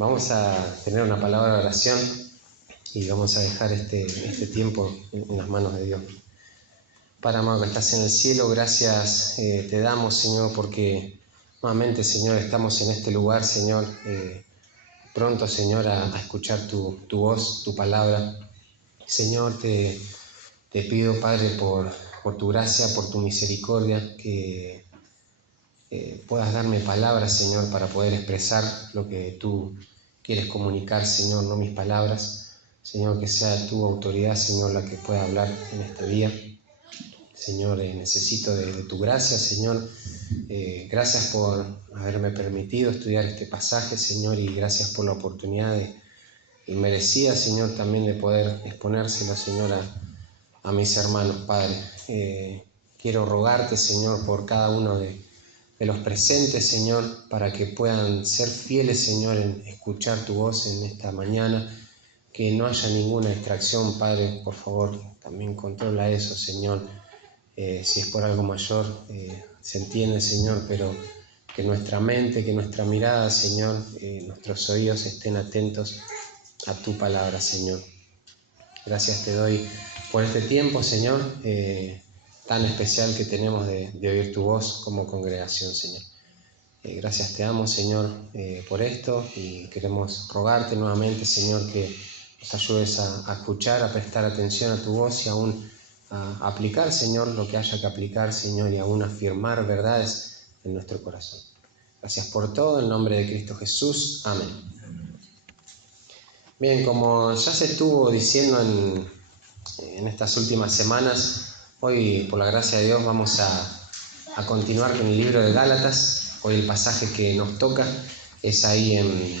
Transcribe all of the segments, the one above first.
Vamos a tener una palabra de oración y vamos a dejar este tiempo en las manos de Dios. Padre amado que estás en el cielo, gracias te damos, Señor, porque nuevamente, Señor, estamos en este lugar, Señor, pronto, Señor, a escuchar tu voz, tu palabra. Señor, te pido, Padre, por tu gracia, por tu misericordia, que puedas darme palabras, Señor, para poder expresar lo que tú quieres comunicar, Señor, no mis palabras. Señor, que sea tu autoridad, Señor, la que pueda hablar en este día. Señor, necesito de tu gracia, Señor. Gracias por haberme permitido estudiar este pasaje, Señor, y gracias por la oportunidad inmerecida, Señor, también de poder exponérselo, Señor, a mis hermanos, Padre. Quiero rogarte, Señor, por cada uno de los presentes, Señor, para que puedan ser fieles, Señor, en escuchar tu voz en esta mañana, que no haya ninguna distracción, Padre, por favor, también controla eso, Señor. Si es por algo mayor, se entiende, Señor, pero que nuestra mente, que nuestra mirada, Señor, nuestros oídos estén atentos a tu palabra, Señor. Gracias te doy por este tiempo, Señor, tan especial que tenemos de oír tu voz como congregación, Señor. Gracias te damos, Señor, por esto, y queremos rogarte nuevamente, Señor, que nos ayudes a escuchar, a prestar atención a tu voz y aún a aplicar, Señor, lo que haya que aplicar, Señor, y aún afirmar verdades en nuestro corazón. Gracias por todo, en nombre de Cristo Jesús. Amén. Bien, como ya se estuvo diciendo en estas últimas semanas, hoy, por la gracia de Dios, vamos a continuar con el libro de Gálatas. Hoy el pasaje que nos toca es ahí en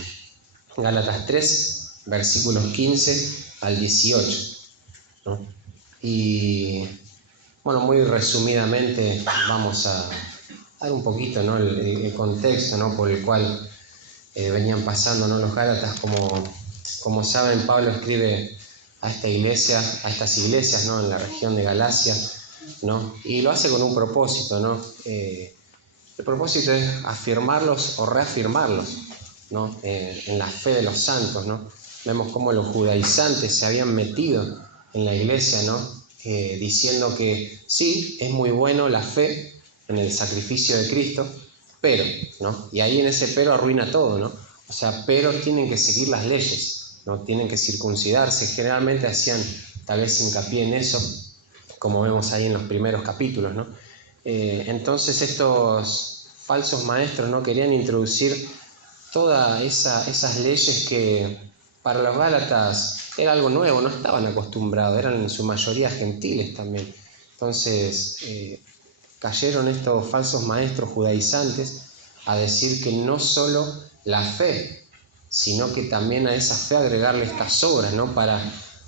Gálatas 3, versículos 15 al 18, ¿no? Y bueno, muy resumidamente vamos a dar un poquito, ¿no?, el contexto, ¿no?, por el cual venían pasando, ¿no?, los Gálatas. Como saben, Pablo escribe a esta iglesia, a estas iglesias, ¿no?, en la región de Galacia, ¿no?, y lo hace con un propósito, ¿no? El propósito es afirmarlos o reafirmarlos, ¿no?, en la fe de los santos, ¿no? Vemos cómo los judaizantes se habían metido en la iglesia, ¿no?, diciendo que sí, es muy bueno la fe en el sacrificio de Cristo, pero, ¿no? Y ahí en ese pero arruina todo, ¿no? O sea, pero tienen que seguir las leyes, ¿no? Tienen que circuncidarse. Generalmente hacían tal vez hincapié en eso, como vemos ahí en los primeros capítulos, ¿no? Entonces estos falsos maestros, ¿no?, querían introducir todas esas leyes que para los gálatas era algo nuevo, no estaban acostumbrados, eran en su mayoría gentiles también. Entonces cayeron estos falsos maestros judaizantes a decir que no solo la fe, sino que también a esa fe agregarle estas obras, ¿no?, para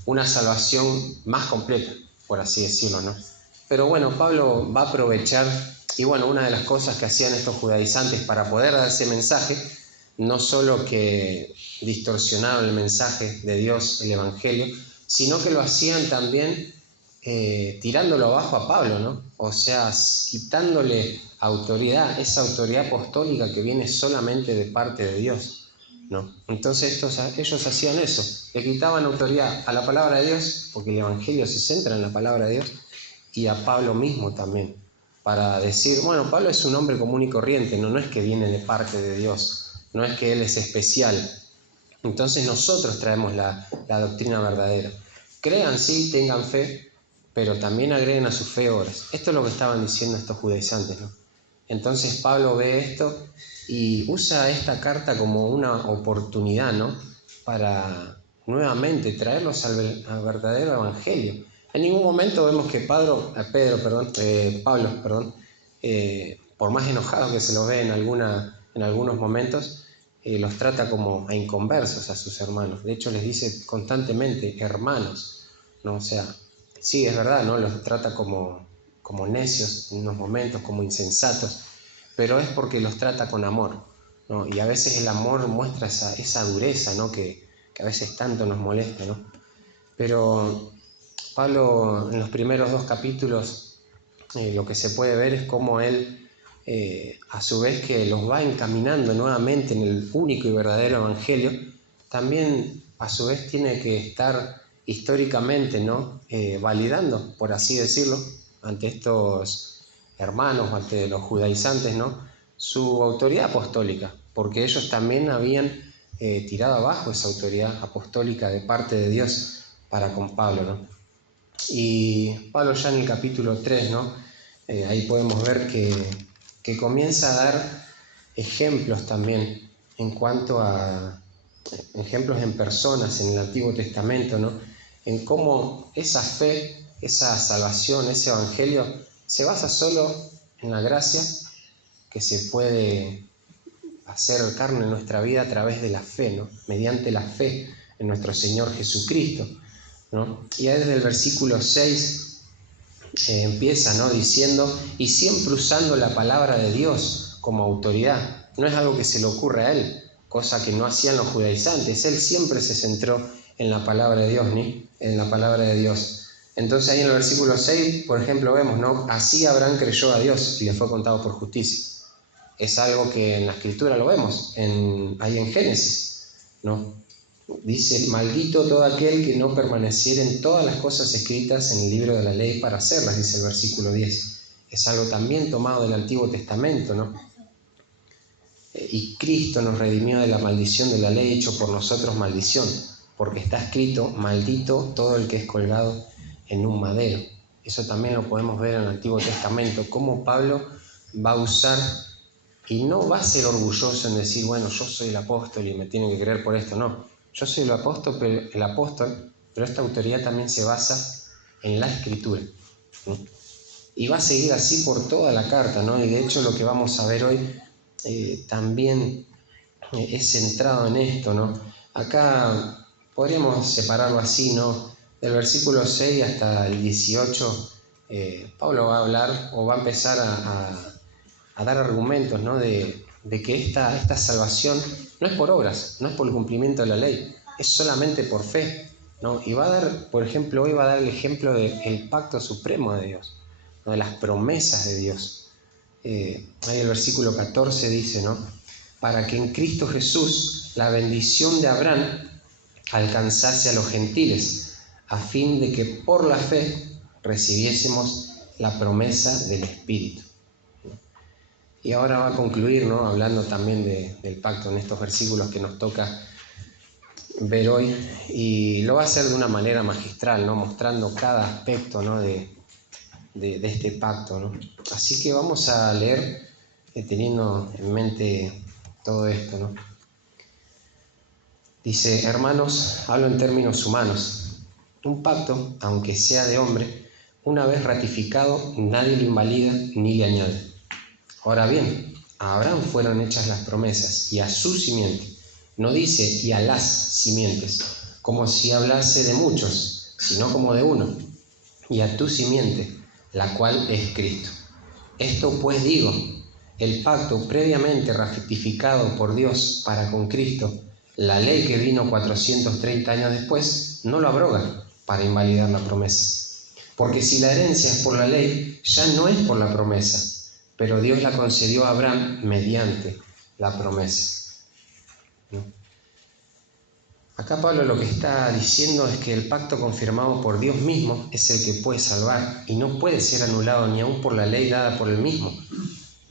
una salvación más completa, por así decirlo, ¿no? Pero bueno, Pablo va a aprovechar, y bueno, una de las cosas que hacían estos judaizantes para poder dar ese mensaje, no solo que distorsionaron el mensaje de Dios, el Evangelio, sino que lo hacían también tirándolo abajo a Pablo, ¿no? O sea, quitándole autoridad, esa autoridad apostólica que viene solamente de parte de Dios, ¿no? Entonces ellos hacían eso, le quitaban autoridad a la palabra de Dios, porque el Evangelio se centra en la palabra de Dios, y a Pablo mismo también, para decir, bueno, Pablo es un hombre común y corriente, no es que viene de parte de Dios, no es que él es especial. Entonces nosotros traemos la doctrina verdadera. Crean, sí, tengan fe, pero también agreguen a su fe obras. Esto es lo que estaban diciendo estos judaizantes, ¿no? Entonces Pablo ve esto y usa esta carta como una oportunidad, ¿no?, para nuevamente traerlos al verdadero evangelio. En ningún momento vemos que Pablo, por más enojado que se lo ve en algunos momentos, los trata como a inconversos a sus hermanos. De hecho, les dice constantemente hermanos, ¿no? O sea, sí, es verdad, ¿no?, los trata como necios en unos momentos, como insensatos, pero es porque los trata con amor, ¿no? Y a veces el amor muestra esa dureza, ¿no?, que a veces tanto nos molesta, ¿no? Pero Pablo, en los primeros 2 capítulos, lo que se puede ver es cómo él a su vez que los va encaminando nuevamente en el único y verdadero Evangelio, también a su vez tiene que estar históricamente, ¿no? Validando, por así decirlo, ante estos hermanos, ante los judaizantes, ¿no? Su autoridad apostólica, porque ellos también habían tirado abajo esa autoridad apostólica de parte de Dios para con Pablo, ¿no? Y Pablo ya en el capítulo 3, ¿no? Ahí podemos ver que comienza a dar ejemplos también en cuanto a ejemplos en personas en el Antiguo Testamento, ¿no? En cómo esa fe, esa salvación, ese evangelio se basa solo en la gracia que se puede hacer carne en nuestra vida a través de la fe, ¿no? Mediante la fe en nuestro Señor Jesucristo, ¿no? Y ahí desde el versículo 6 empieza, ¿no? Diciendo, y siempre usando la palabra de Dios como autoridad. No es algo que se le ocurre a él, cosa que no hacían los judaizantes. Él siempre se centró en la palabra de Dios, ¿ni? En la palabra de Dios. Entonces ahí en el versículo 6, por ejemplo, vemos, ¿no? Así Abraham creyó a Dios y le fue contado por justicia. Es algo que en la Escritura lo vemos, ahí en Génesis, ¿no? Dice, maldito todo aquel que no permaneciera en todas las cosas escritas en el libro de la ley para hacerlas, dice el versículo 10. Es algo también tomado del Antiguo Testamento, ¿no? Y Cristo nos redimió de la maldición de la ley, hecho por nosotros maldición, porque está escrito, maldito todo el que es colgado en un madero. Eso también lo podemos ver en el Antiguo Testamento, cómo Pablo va a usar y no va a ser orgulloso en decir, bueno, yo soy el apóstol y me tienen que creer por esto, no. Yo soy el apóstol, pero esta autoridad también se basa en la Escritura, ¿no? Y va a seguir así por toda la carta, ¿no? Y de hecho lo que vamos a ver hoy también es centrado en esto, ¿no? Acá podríamos separarlo así, ¿no? Del versículo 6 hasta el 18, Pablo va a hablar o va a empezar a dar argumentos, ¿no? de que esta salvación no es por obras, no es por el cumplimiento de la ley, es solamente por fe, ¿no? Y va a dar, por ejemplo, hoy va a dar el ejemplo del pacto supremo de Dios, ¿no? De las promesas de Dios. Ahí el versículo 14 dice, ¿no? Para que en Cristo Jesús la bendición de Abraham alcanzase a los gentiles, a fin de que por la fe recibiésemos la promesa del Espíritu. Y ahora va a concluir, ¿no? Hablando también del pacto en estos versículos que nos toca ver hoy, y lo va a hacer de una manera magistral, ¿no? Mostrando cada aspecto, ¿no? de este pacto, ¿no? Así que vamos a leer teniendo en mente todo esto, ¿no? Dice, hermanos, hablo en términos humanos. Un pacto, aunque sea de hombre, una vez ratificado, nadie lo invalida ni le añade. Ahora bien, a Abraham fueron hechas las promesas y a su simiente. No dice y a las simientes, como si hablase de muchos, sino como de uno. Y a tu simiente, la cual es Cristo. Esto pues digo, el pacto previamente ratificado por Dios para con Cristo, la ley que vino 430 años después, no lo abroga para invalidar la promesa. Porque si la herencia es por la ley, ya no es por la promesa, pero Dios la concedió a Abraham mediante la promesa, ¿no? Acá Pablo lo que está diciendo es que el pacto confirmado por Dios mismo es el que puede salvar y no puede ser anulado ni aún por la ley dada por él mismo,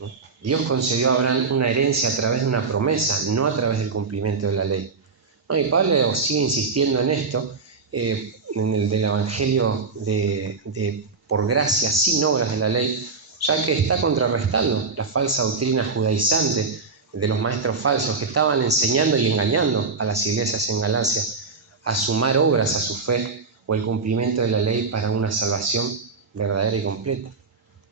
¿no? Dios concedió a Abraham una herencia a través de una promesa, no a través del cumplimiento de la ley, ¿no? Y Pablo sigue insistiendo en esto, en el del Evangelio de por gracia, sin obras de la ley, ya que está contrarrestando la falsa doctrina judaizante de los maestros falsos que estaban enseñando y engañando a las iglesias en Galacia a sumar obras a su fe o el cumplimiento de la ley para una salvación verdadera y completa,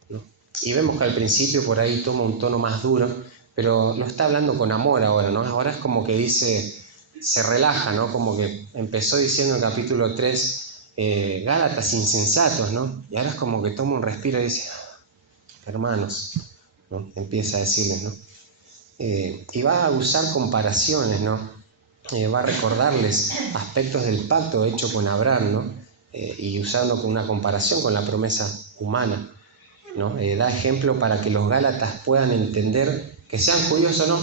¿no? Y vemos que al principio por ahí toma un tono más duro, pero no está hablando con amor ahora, ¿no? Ahora es como que dice, se relaja, ¿no? Como que empezó diciendo en el capítulo 3, Gálatas insensatos, ¿no? Y ahora es como que toma un respiro y dice, hermanos, ¿no? Empieza a decirles, ¿no? Y va a usar comparaciones, ¿no? Va a recordarles aspectos del pacto hecho con Abraham, ¿no? Y usando una comparación con la promesa humana, ¿no? Da ejemplo para que los gálatas puedan entender que sean judíos o no,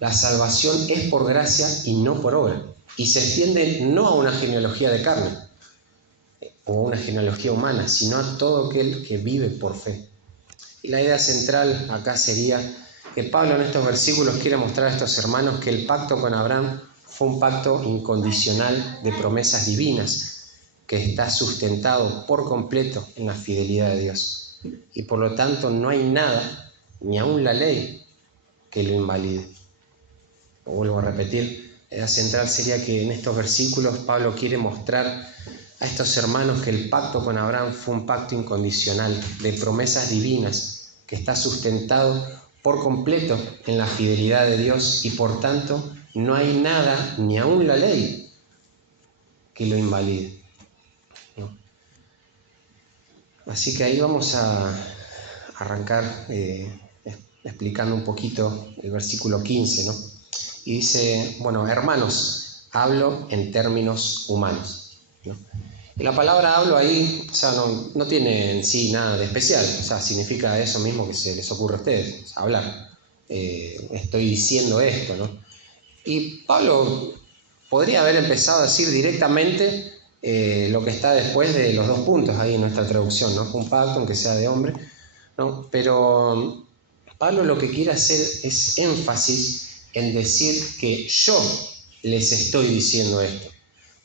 la salvación es por gracia y no por obra. Y se extiende no a una genealogía de carne o una genealogía humana, sino a todo aquel que vive por fe. Y la idea central acá sería que Pablo en estos versículos quiere mostrar a estos hermanos que el pacto con Abraham fue un pacto incondicional de promesas divinas, que está sustentado por completo en la fidelidad de Dios. Y por lo tanto no hay nada, ni aun la ley, que lo invalide. Lo vuelvo a repetir, la idea central sería que en estos versículos Pablo quiere mostrar a estos hermanos que el pacto con Abraham fue un pacto incondicional de promesas divinas que está sustentado por completo en la fidelidad de Dios y por tanto no hay nada, ni aun la ley, que lo invalide, ¿no? Así que ahí vamos a arrancar explicando un poquito el versículo 15, ¿no? Y dice, bueno, hermanos, hablo en términos humanos, ¿no? Y la palabra hablo ahí, o sea, no tiene en sí nada de especial, o sea, significa eso mismo que se les ocurre a ustedes, o sea, hablar. Estoy diciendo esto, ¿no? Y Pablo podría haber empezado a decir directamente lo que está después de los 2 puntos ahí en nuestra traducción, ¿no? Un pacto, aunque sea de hombre, ¿no? Pero Pablo lo que quiere hacer es énfasis en decir que yo les estoy diciendo esto.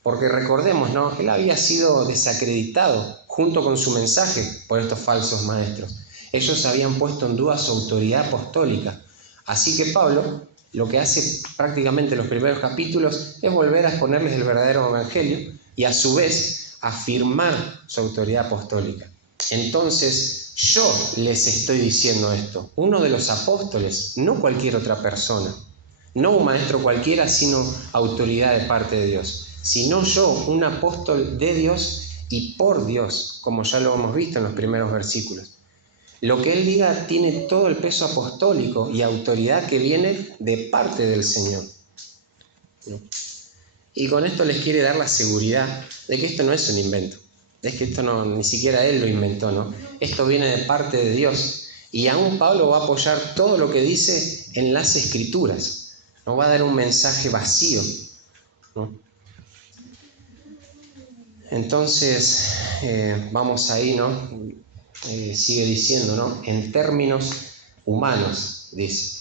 Porque recordemos, ¿no? Él había sido desacreditado junto con su mensaje por estos falsos maestros. Ellos habían puesto en duda su autoridad apostólica. Así que Pablo lo que hace prácticamente los primeros capítulos es volver a exponerles el verdadero evangelio y a su vez afirmar su autoridad apostólica. Entonces, yo les estoy diciendo esto, uno de los apóstoles, no cualquier otra persona, no un maestro cualquiera, sino autoridad de parte de Dios. Sino yo, un apóstol de Dios y por Dios, como ya lo hemos visto en los primeros versículos. Lo que él diga tiene todo el peso apostólico y autoridad que viene de parte del Señor, ¿no? Y con esto les quiere dar la seguridad de que esto no es un invento, es que esto no, ni siquiera él lo inventó, ¿no? Esto viene de parte de Dios. Y aún Pablo va a apoyar todo lo que dice en las Escrituras, no va a dar un mensaje vacío, ¿no? Entonces, vamos ahí, ¿no? Sigue diciendo, ¿no? En términos humanos, dice.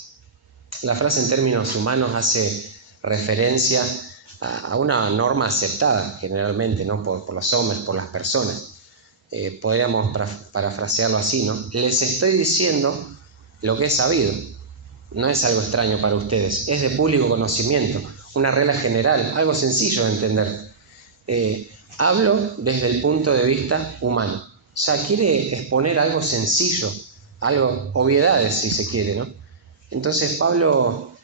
La frase en términos humanos hace referencia a una norma aceptada generalmente, ¿no? Por los hombres, por las personas. Podríamos parafrasearlo así, ¿no? Les estoy diciendo lo que es sabido. No es algo extraño para ustedes, es de público conocimiento, una regla general, algo sencillo de entender. Hablo desde el punto de vista humano. O sea, quiere exponer algo sencillo, algo, obviedades si se quiere, ¿no? Entonces Pablo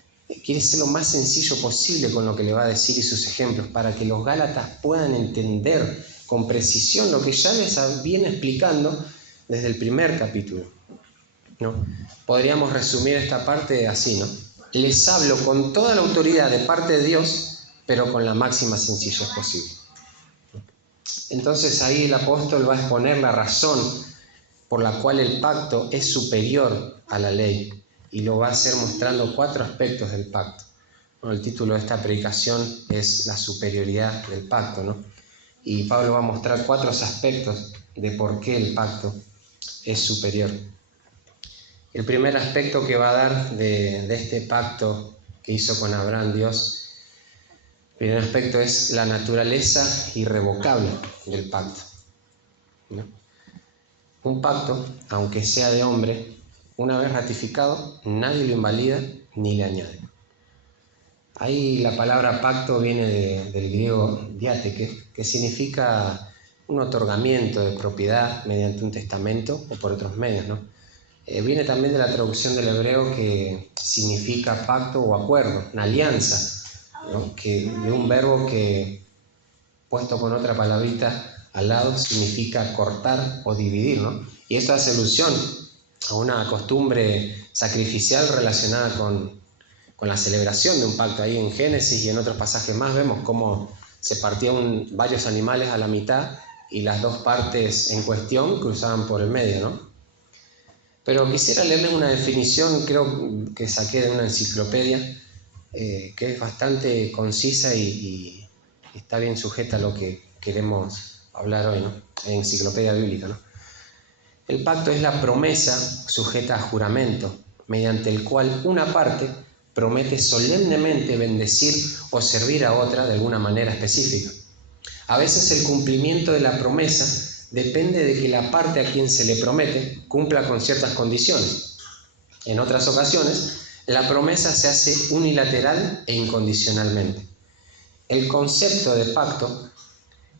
quiere ser lo más sencillo posible con lo que le va a decir y sus ejemplos, para que los gálatas puedan entender con precisión lo que ya les viene explicando desde el primer capítulo, ¿no? Podríamos resumir esta parte así, ¿no? Les hablo con toda la autoridad de parte de Dios, pero con la máxima sencillez posible. Entonces ahí el apóstol va a exponer la razón por la cual el pacto es superior a la ley y lo va a hacer mostrando 4 aspectos del pacto. Bueno, el título de esta predicación es la superioridad del pacto, ¿no? Y Pablo va a mostrar 4 aspectos de por qué el pacto es superior. El primer aspecto que va a dar de este pacto que hizo con Abraham Dios, el primer aspecto es la naturaleza irrevocable del pacto, ¿no? Un pacto, aunque sea de hombre, una vez ratificado, nadie lo invalida ni le añade. Ahí la palabra pacto viene del griego diáteke, que significa un otorgamiento de propiedad mediante un testamento o por otros medios, ¿no? Viene también de la traducción del hebreo que significa pacto o acuerdo, una alianza, ¿no? Que de un verbo que, puesto con otra palabrita al lado, significa cortar o dividir, ¿no? Y esto hace alusión a una costumbre sacrificial relacionada con la celebración de un pacto. Ahí en Génesis y en otros pasajes más vemos cómo se partían varios animales a la mitad y las 2 partes en cuestión cruzaban por el medio, ¿no? Pero quisiera leerles una definición, creo que saqué de una enciclopedia, que es bastante concisa y está bien sujeta a lo que queremos hablar hoy, ¿no? Enciclopedia bíblica, ¿no? El pacto es la promesa sujeta a juramento, mediante el cual una parte promete solemnemente bendecir o servir a otra de alguna manera específica. A veces el cumplimiento de la promesa depende de que la parte a quien se le promete cumpla con ciertas condiciones. En otras ocasiones, la promesa se hace unilateral e incondicionalmente. El concepto de pacto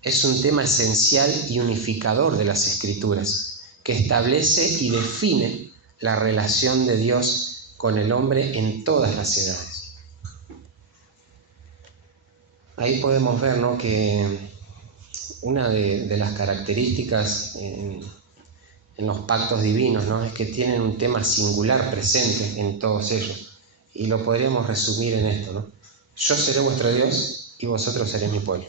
es un tema esencial y unificador de las Escrituras, que establece y define la relación de Dios con el hombre en todas las edades. Ahí podemos ver, ¿no?, que una de las características en los pactos divinos, ¿no?, es que tienen un tema singular presente en todos ellos. Y lo podríamos resumir en esto, ¿no? Yo seré vuestro Dios y vosotros seréis mi pueblo.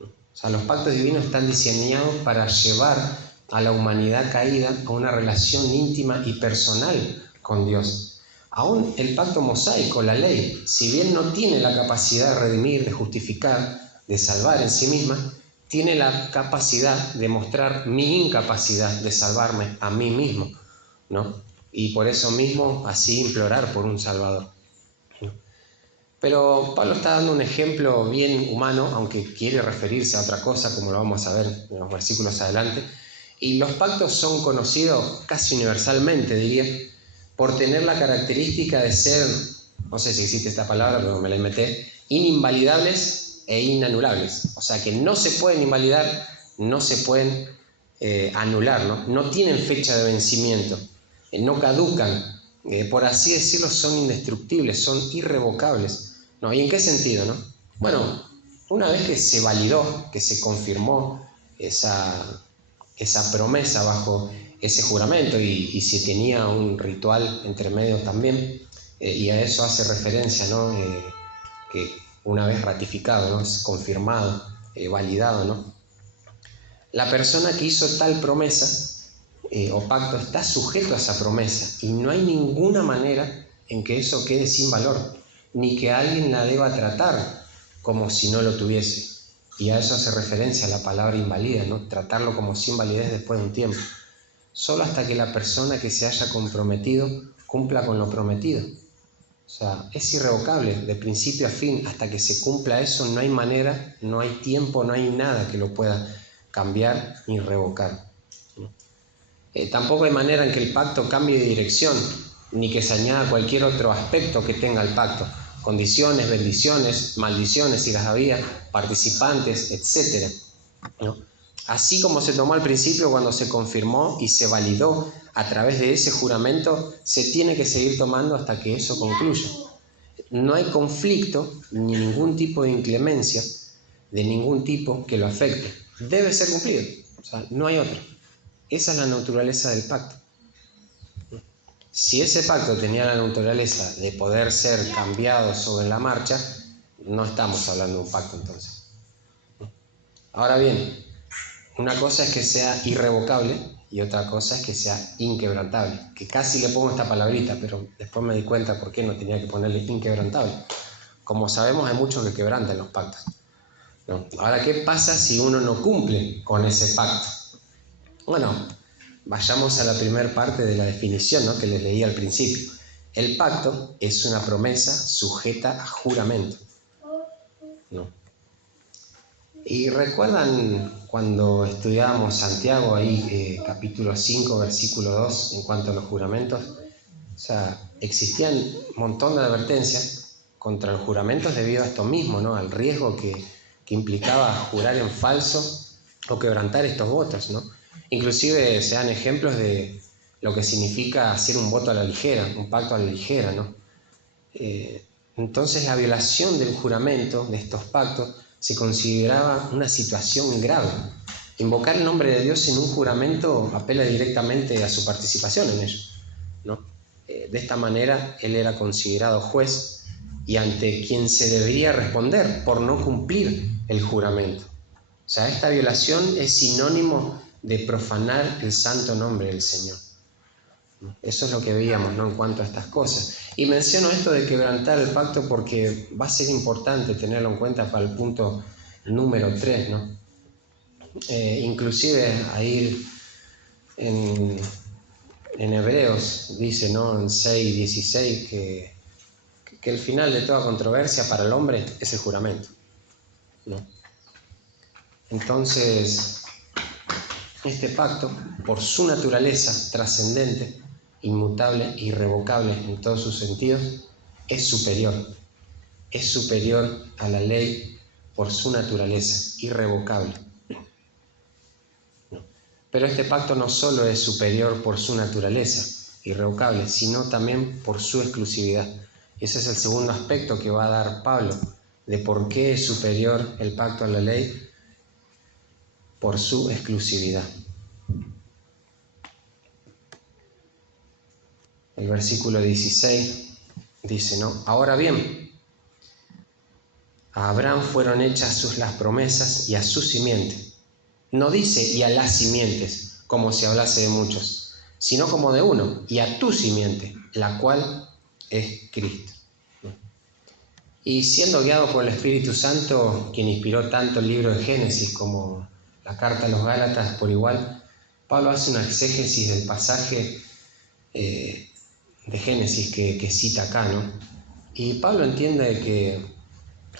O sea, los pactos divinos están diseñados para llevar a la humanidad caída a una relación íntima y personal con Dios. Aún el pacto mosaico, la ley, si bien no tiene la capacidad de redimir, de justificar, de salvar en sí misma, tiene la capacidad de mostrar mi incapacidad de salvarme a mí mismo, ¿no? Y por eso mismo así implorar por un Salvador, ¿no? Pero Pablo está dando un ejemplo bien humano, aunque quiere referirse a otra cosa, como lo vamos a ver en los versículos adelante. Y los pactos son conocidos casi universalmente, diría, por tener la característica de ser, no sé si existe esta palabra, pero me la inventé, ininvalidables e inanulables. O sea que no se pueden invalidar, no se pueden anular, ¿no? No tienen fecha de vencimiento, no caducan, por así decirlo, son indestructibles, son irrevocables, ¿no? ¿Y en qué sentido, no? Bueno, una vez que se validó, que se confirmó esa promesa bajo ese juramento y si tenía un ritual entre medio también, y a eso hace referencia, ¿no? Que una vez ratificado, ¿no?, es confirmado, validado, ¿no?, la persona que hizo tal promesa o pacto está sujeto a esa promesa y no hay ninguna manera en que eso quede sin valor, ni que alguien la deba tratar como si no lo tuviese. Y a eso hace referencia la palabra invalida, ¿no? Tratarlo como sin validez después de un tiempo. Solo hasta que la persona que se haya comprometido cumpla con lo prometido. O sea, es irrevocable, de principio a fin. Hasta que se cumpla eso no hay manera, no hay tiempo, no hay nada que lo pueda cambiar ni revocar. Tampoco hay manera en que el pacto cambie de dirección, ni que se añada cualquier otro aspecto que tenga el pacto. Condiciones, bendiciones, maldiciones, si las había, participantes, etc., ¿no? Así como se tomó al principio cuando se confirmó y se validó a través de ese juramento, se tiene que seguir tomando hasta que eso concluya. No hay conflicto ni ningún tipo de inclemencia de ningún tipo que lo afecte. Debe ser cumplido, o sea, no hay otro. Esa es la naturaleza del pacto. Si ese pacto tenía la naturaleza de poder ser cambiado sobre la marcha, no estamos hablando de un pacto entonces. Ahora bien, una cosa es que sea irrevocable y otra cosa es que sea inquebrantable, que casi le pongo esta palabrita, pero después me di cuenta por qué no tenía que ponerle inquebrantable. Como sabemos, hay muchos que quebrantan los pactos, ¿no? Ahora, ¿qué pasa si uno no cumple con ese pacto? Bueno, vayamos a la primera parte de la definición, ¿no?, que les leí al principio. El pacto es una promesa sujeta a juramento, ¿no? Y recuerdan cuando estudiábamos Santiago, ahí capítulo 5, versículo 2, en cuanto a los juramentos. O sea, existían un montón de advertencias contra los juramentos debido a esto mismo, ¿no?, al riesgo que implicaba jurar en falso o quebrantar estos votos, ¿no? Inclusive se dan ejemplos de lo que significa hacer un voto a la ligera, un pacto a la ligera, ¿no? Entonces la violación del juramento, de estos pactos, se consideraba una situación grave. Invocar el nombre de Dios en un juramento apela directamente a su participación en ello, ¿no? De esta manera él era considerado juez y ante quien se debería responder por no cumplir el juramento. O sea, esta violación es sinónimo de profanar el santo nombre del Señor. Eso es lo que veíamos, ¿no?, en cuanto a estas cosas. Y menciono esto de quebrantar el pacto porque va a ser importante tenerlo en cuenta para el punto número 3, ¿no? Inclusive ahí en Hebreos dice, ¿no?, en 6:16, que el final de toda controversia para el hombre es el juramento, ¿no? Entonces, este pacto, por su naturaleza trascendente, inmutable, irrevocable en todos sus sentidos, es superior a la ley por su naturaleza, irrevocable. Pero este pacto no solo es superior por su naturaleza, irrevocable, sino también por su exclusividad. Ese es el segundo aspecto que va a dar Pablo, de por qué es superior el pacto a la ley, por su exclusividad. El versículo 16 dice, ¿no? Ahora bien, a Abraham fueron hechas las promesas y a su simiente. No dice y a las simientes, como si hablase de muchos, sino como de uno, y a tu simiente, la cual es Cristo. Y siendo guiado por el Espíritu Santo, quien inspiró tanto el libro de Génesis como la carta a los Gálatas por igual, Pablo hace una exégesis del pasaje de Génesis que cita acá, ¿no? Y Pablo entiende que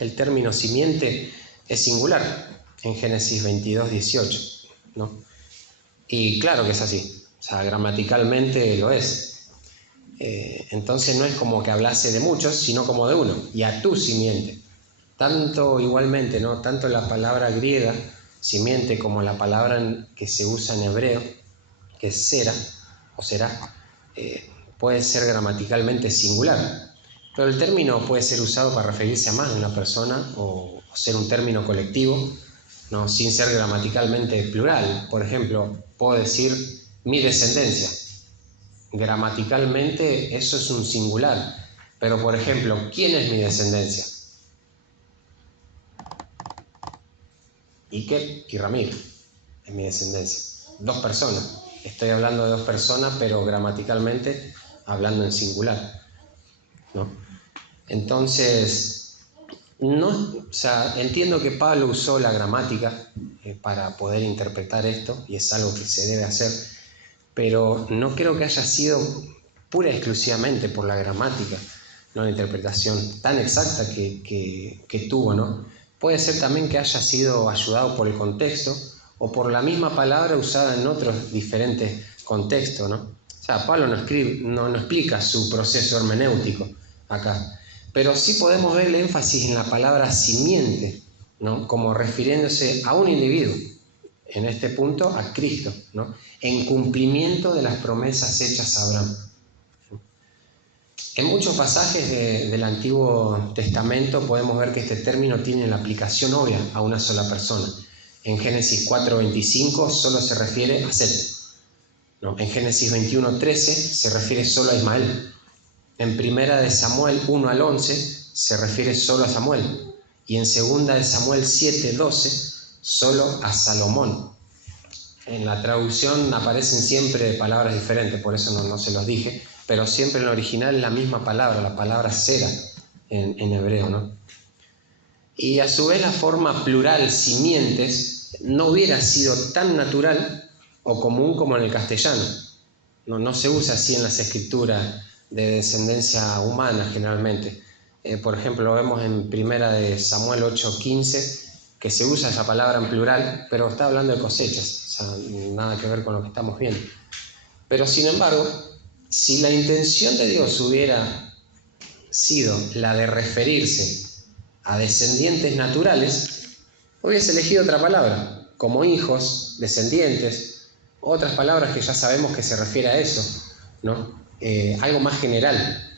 el término simiente es singular en Génesis 22:18, ¿no? Y claro que es así, o sea, gramaticalmente lo es. Entonces no es como que hablase de muchos, sino como de uno, y a tu simiente. Tanto igualmente, ¿no?, tanto la palabra griega, simiente, como la palabra que se usa en hebreo, que es sera, o será, puede ser gramaticalmente singular. Pero el término puede ser usado para referirse a más de una persona o ser un término colectivo, ¿no?, sin ser gramaticalmente plural. Por ejemplo, puedo decir mi descendencia. Gramaticalmente eso es un singular. Pero, por ejemplo, ¿quién es mi descendencia? Iker y Ramiro es mi descendencia. Dos personas. Estoy hablando de dos personas, pero gramaticalmente hablando en singular, ¿no? Entonces, no, o sea, entiendo que Pablo usó la gramática para poder interpretar esto, y es algo que se debe hacer, pero no creo que haya sido pura y exclusivamente por la gramática, ¿no?, la interpretación tan exacta que tuvo, ¿no? Puede ser también que haya sido ayudado por el contexto o por la misma palabra usada en otros diferentes contextos, ¿no? O sea, Pablo no explica su proceso hermenéutico acá, pero sí podemos ver el énfasis en la palabra simiente, ¿no?, como refiriéndose a un individuo, en este punto a Cristo, ¿no?, en cumplimiento de las promesas hechas a Abraham. En muchos pasajes del Antiguo Testamento podemos ver que este término tiene la aplicación obvia a una sola persona. En Génesis 4:25 solo se refiere a Set, ¿no? En Génesis 21:13 se refiere solo a Ismael. En 1 Samuel 1-11 se refiere solo a Samuel. Y en 2 Samuel 7:12 solo a Salomón. En la traducción aparecen siempre palabras diferentes, por eso no se los dije, pero siempre en el original es la misma palabra, la palabra sera en hebreo, ¿no? Y a su vez la forma plural simientes no hubiera sido tan natural o común como en el castellano. No se usa así en las escrituras de descendencia humana generalmente. Por ejemplo, lo vemos en 1 Samuel 8:15, que se usa esa palabra en plural, pero está hablando de cosechas, o sea, nada que ver con lo que estamos viendo. Pero sin embargo, si la intención de Dios hubiera sido la de referirse a descendientes naturales, hubiese elegido otra palabra, como hijos, descendientes, otras palabras que ya sabemos que se refiere a eso, ¿no? Algo más general.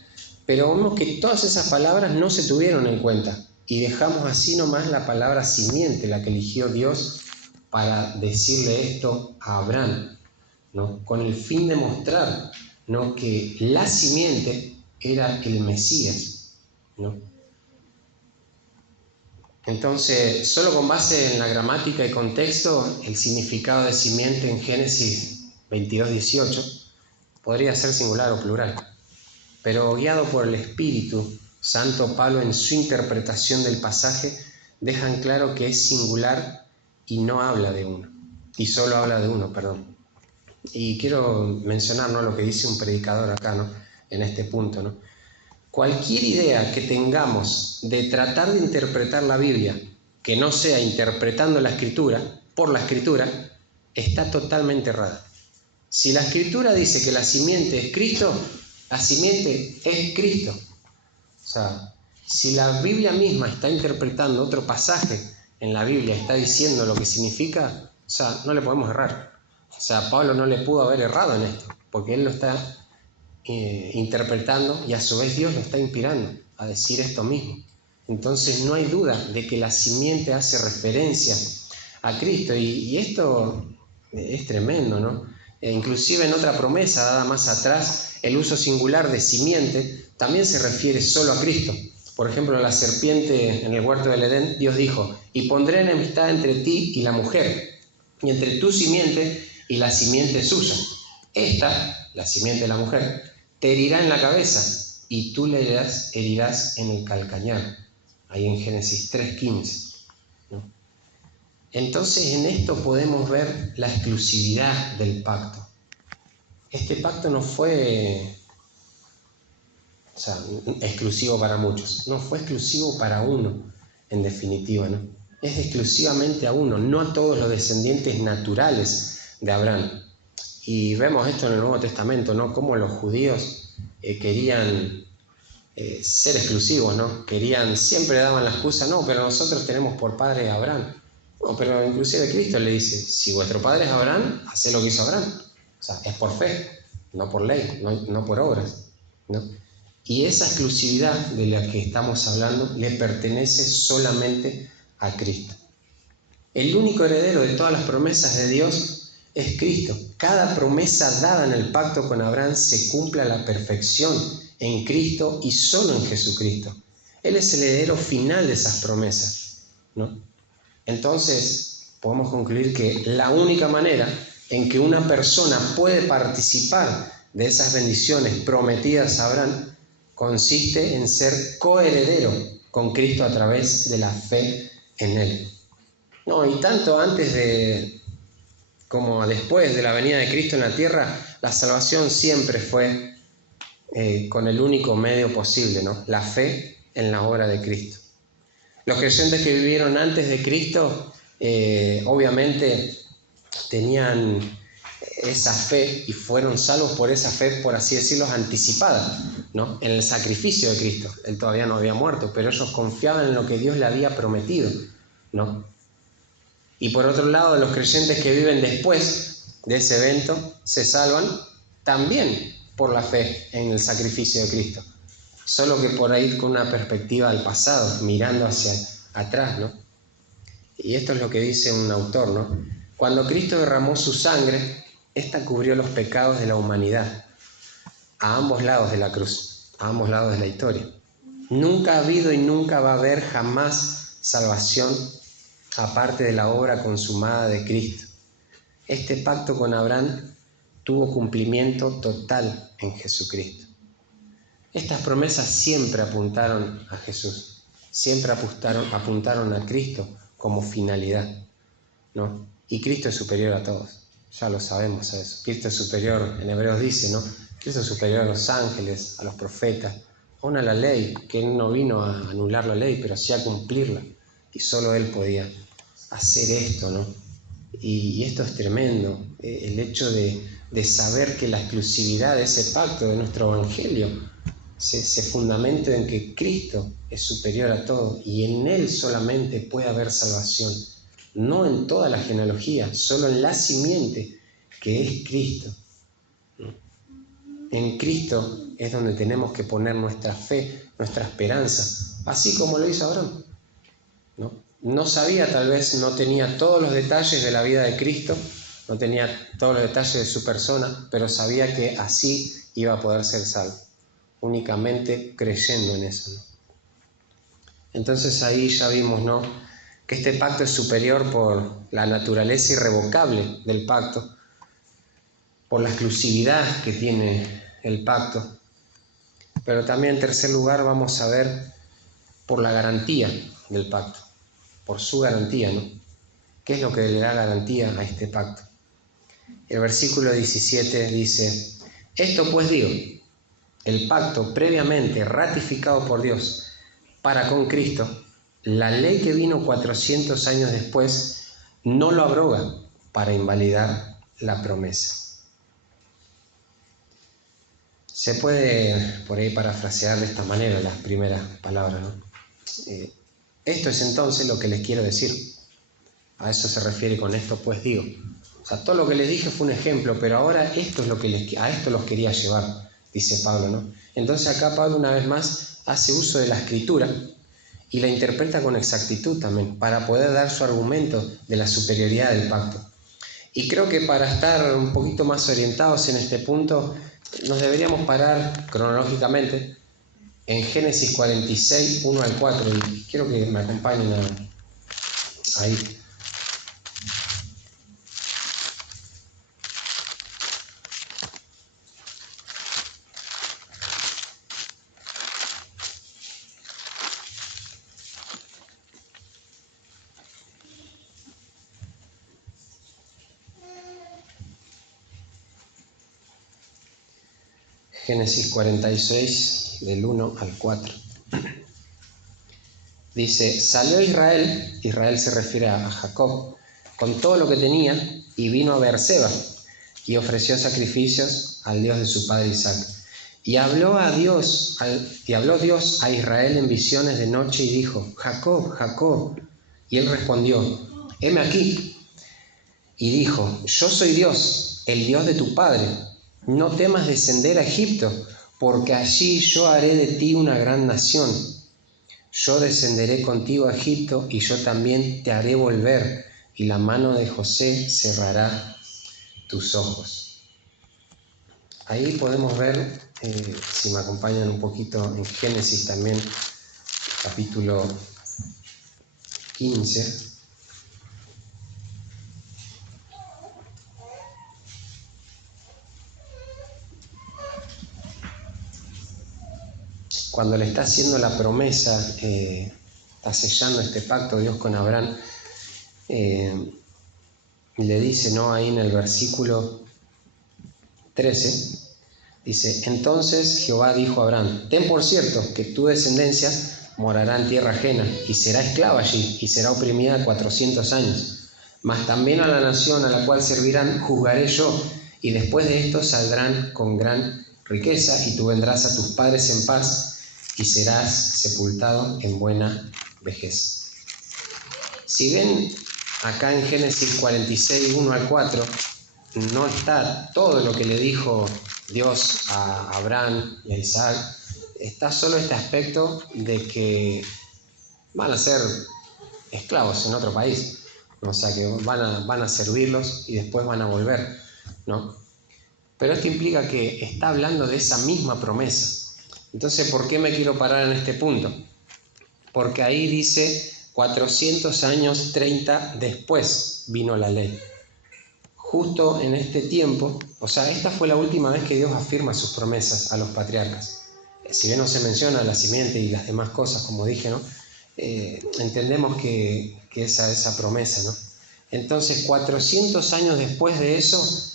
Pero vemos que todas esas palabras no se tuvieron en cuenta y dejamos así nomás la palabra simiente, la que eligió Dios para decirle esto a Abraham, ¿no?, con el fin de mostrar, ¿no?, que la simiente era el Mesías, ¿no? Entonces, solo con base en la gramática y contexto, el significado de simiente en Génesis 22:18 Podría ser singular o plural. Pero guiado por el Espíritu Santo, Pablo en su interpretación del pasaje deja en claro que es singular y no habla de uno. Y solo habla de uno, perdón. Y quiero mencionar, ¿no?, lo que dice un predicador acá, ¿no?, en este punto, ¿no? Cualquier idea que tengamos de tratar de interpretar la Biblia que no sea interpretando la Escritura, por la Escritura, está totalmente errada. Si la Escritura dice que la simiente es Cristo, la simiente es Cristo. O sea, si la Biblia misma está interpretando otro pasaje en la Biblia, está diciendo lo que significa, o sea, no le podemos errar. O sea, Pablo no le pudo haber errado en esto, porque él lo está interpretando y a su vez Dios lo está inspirando a decir esto mismo. Entonces no hay duda de que la simiente hace referencia a Cristo y esto es tremendo, ¿no? Inclusive en otra promesa dada más atrás, el uso singular de simiente también se refiere solo a Cristo. Por ejemplo, la serpiente en el huerto del Edén, Dios dijo: y pondré enemistad entre ti y la mujer, y entre tu simiente y la simiente suya. Esta, la simiente de la mujer, te herirá en la cabeza y tú le herirás en el calcañar. Ahí en Génesis 3:15, ¿no? Entonces en esto podemos ver la exclusividad del pacto. Este pacto no fue, exclusivo para muchos, no fue exclusivo para uno, en definitiva, ¿no? Es exclusivamente a uno, no a todos los descendientes naturales de Abraham. Y vemos esto en el Nuevo Testamento, ¿no?, cómo los judíos querían ser exclusivos, ¿no? Siempre daban la excusa: no, pero nosotros tenemos por padre a Abraham. No, pero inclusive Cristo le dice: si vuestro padre es Abraham, haced lo que hizo Abraham. O sea, es por fe, no por ley, no por obras, ¿no? Y esa exclusividad de la que estamos hablando le pertenece solamente a Cristo. El único heredero de todas las promesas de Dios es Cristo. Cada promesa dada en el pacto con Abraham se cumple a la perfección en Cristo y solo en Jesucristo. Él es el heredero final de esas promesas, ¿no? Entonces, podemos concluir que la única manera en que una persona puede participar de esas bendiciones prometidas a Abraham consiste en ser coheredero con Cristo a través de la fe en Él. No, y tanto antes como después de la venida de Cristo en la tierra, la salvación siempre fue con el único medio posible, ¿no?, la fe en la obra de Cristo. Los creyentes que vivieron antes de Cristo, obviamente tenían esa fe y fueron salvos por esa fe, por así decirlo, anticipada, ¿no?, en el sacrificio de Cristo. Él todavía no había muerto, pero ellos confiaban en lo que Dios le había prometido, ¿no? Y por otro lado, los creyentes que viven después de ese evento se salvan también por la fe en el sacrificio de Cristo, solo que por ahí con una perspectiva al pasado, mirando hacia atrás, ¿no? Y esto es lo que dice un autor, ¿no? Cuando Cristo derramó su sangre, esta cubrió los pecados de la humanidad a ambos lados de la cruz, a ambos lados de la historia. Nunca ha habido y nunca va a haber jamás salvación aparte de la obra consumada de Cristo. Este pacto con Abraham tuvo cumplimiento total en Jesucristo. Estas promesas siempre apuntaron a Jesús, siempre apuntaron a Cristo como finalidad, ¿no? Y Cristo es superior a todos, ya lo sabemos a eso. Cristo es superior, en Hebreos dice, ¿no? Cristo es superior a los ángeles, a los profetas, aún a la ley, que Él no vino a anular la ley, pero sí a cumplirla. Y solo Él podía hacer esto, ¿no? Y esto es tremendo, el hecho de saber que la exclusividad de ese pacto, de nuestro evangelio, se fundamenta en que Cristo es superior a todo y en Él solamente puede haber salvación. No en toda la genealogía, solo en la simiente que es Cristo. En Cristo es donde tenemos que poner nuestra fe, nuestra esperanza, así como lo hizo Abraham, ¿no? No sabía, tal vez no tenía todos los detalles de la vida de Cristo, no tenía todos los detalles de su persona, pero sabía que así iba a poder ser salvo, únicamente creyendo en eso, ¿no? Entonces ahí ya vimos, ¿no?, que este pacto es superior por la naturaleza irrevocable del pacto, por la exclusividad que tiene el pacto, pero también en tercer lugar vamos a ver por la garantía del pacto, por su garantía, ¿no? ¿Qué es lo que le da garantía a este pacto? El versículo 17 dice: esto pues digo, el pacto previamente ratificado por Dios para con Cristo, la ley que vino 400 años después, no lo abroga para invalidar la promesa. Se puede por ahí parafrasear de esta manera las primeras palabras, ¿no? Esto es entonces lo que les quiero decir. A eso se refiere con esto, pues digo. O sea, todo lo que les dije fue un ejemplo, pero ahora esto es lo que a esto los quería llevar, dice Pablo, ¿no? Entonces acá Pablo una vez más hace uso de la escritura y la interpreta con exactitud también, para poder dar su argumento de la superioridad del pacto. Y creo que para estar un poquito más orientados en este punto, nos deberíamos parar cronológicamente en Génesis 46, 1 al 4, y quiero que me acompañen ahí. Génesis 46, del 1 al 4. Dice: salió Israel, Israel se refiere a Jacob, con todo lo que tenía, y vino a Beerseba, y ofreció sacrificios al Dios de su padre Isaac. Y habló Dios a Israel en visiones de noche y dijo: Jacob, Jacob. Y él respondió: heme aquí. Y dijo: yo soy Dios, el Dios de tu padre. No temas descender a Egipto, porque allí yo haré de ti una gran nación. Yo descenderé contigo a Egipto, y yo también te haré volver, y la mano de José cerrará tus ojos. Ahí podemos ver, si me acompañan un poquito, en Génesis también, capítulo 15. Cuando le está haciendo la promesa, está sellando este pacto Dios con Abraham, le dice, ¿no? Ahí en el versículo 13, dice: entonces Jehová dijo a Abraham: ten por cierto que tu descendencia morará en tierra ajena, y será esclava allí, y será oprimida 400 años. Mas también a la nación a la cual servirán juzgaré yo, y después de esto saldrán con gran riqueza, y tú vendrás a tus padres en paz, y serás sepultado en buena vejez. Si ven acá en Génesis 46, 1 al 4, no está todo lo que le dijo Dios a Abraham y a Isaac. Está solo este aspecto de que van a ser esclavos en otro país, ¿no? O sea que van a servirlos y después van a volver, ¿no? Pero esto implica que está hablando de esa misma promesa. Entonces, ¿por qué me quiero parar en este punto? Porque ahí dice 400 años 30 después vino la ley. Justo en este tiempo, o sea, esta fue la última vez que Dios afirma sus promesas a los patriarcas. Si bien no se menciona la simiente y las demás cosas, como dije, ¿no? Entendemos que esa promesa, ¿no? Entonces, 400 años después de eso,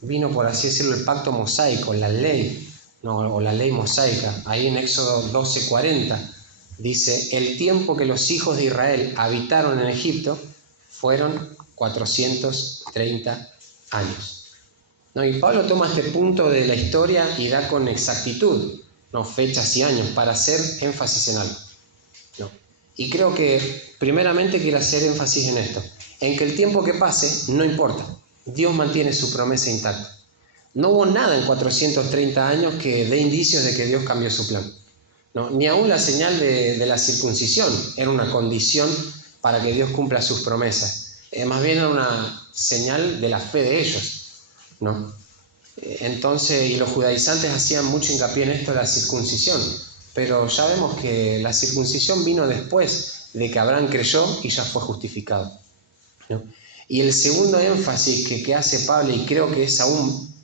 vino, por así decirlo, el pacto mosaico, la ley, ¿no? O la ley mosaica. Ahí en Éxodo 12:40 dice: el tiempo que los hijos de Israel habitaron en Egipto fueron 430 años. ¿No? Y Pablo toma este punto de la historia y da con exactitud, ¿no? Fechas y años para hacer énfasis en algo, ¿no? Y creo que primeramente quiero hacer énfasis en esto, en que el tiempo que pase no importa. Dios mantiene su promesa intacta. No hubo nada en 430 años que dé indicios de que Dios cambió su plan, ¿no? Ni aún la señal de la circuncisión era una condición para que Dios cumpla sus promesas. Más bien era una señal de la fe de ellos, ¿no? Entonces, y los judaizantes hacían mucho hincapié en esto de la circuncisión, pero ya vemos que la circuncisión vino después de que Abraham creyó y ya fue justificado, ¿no? Y el segundo énfasis que hace Pablo, y creo que es aún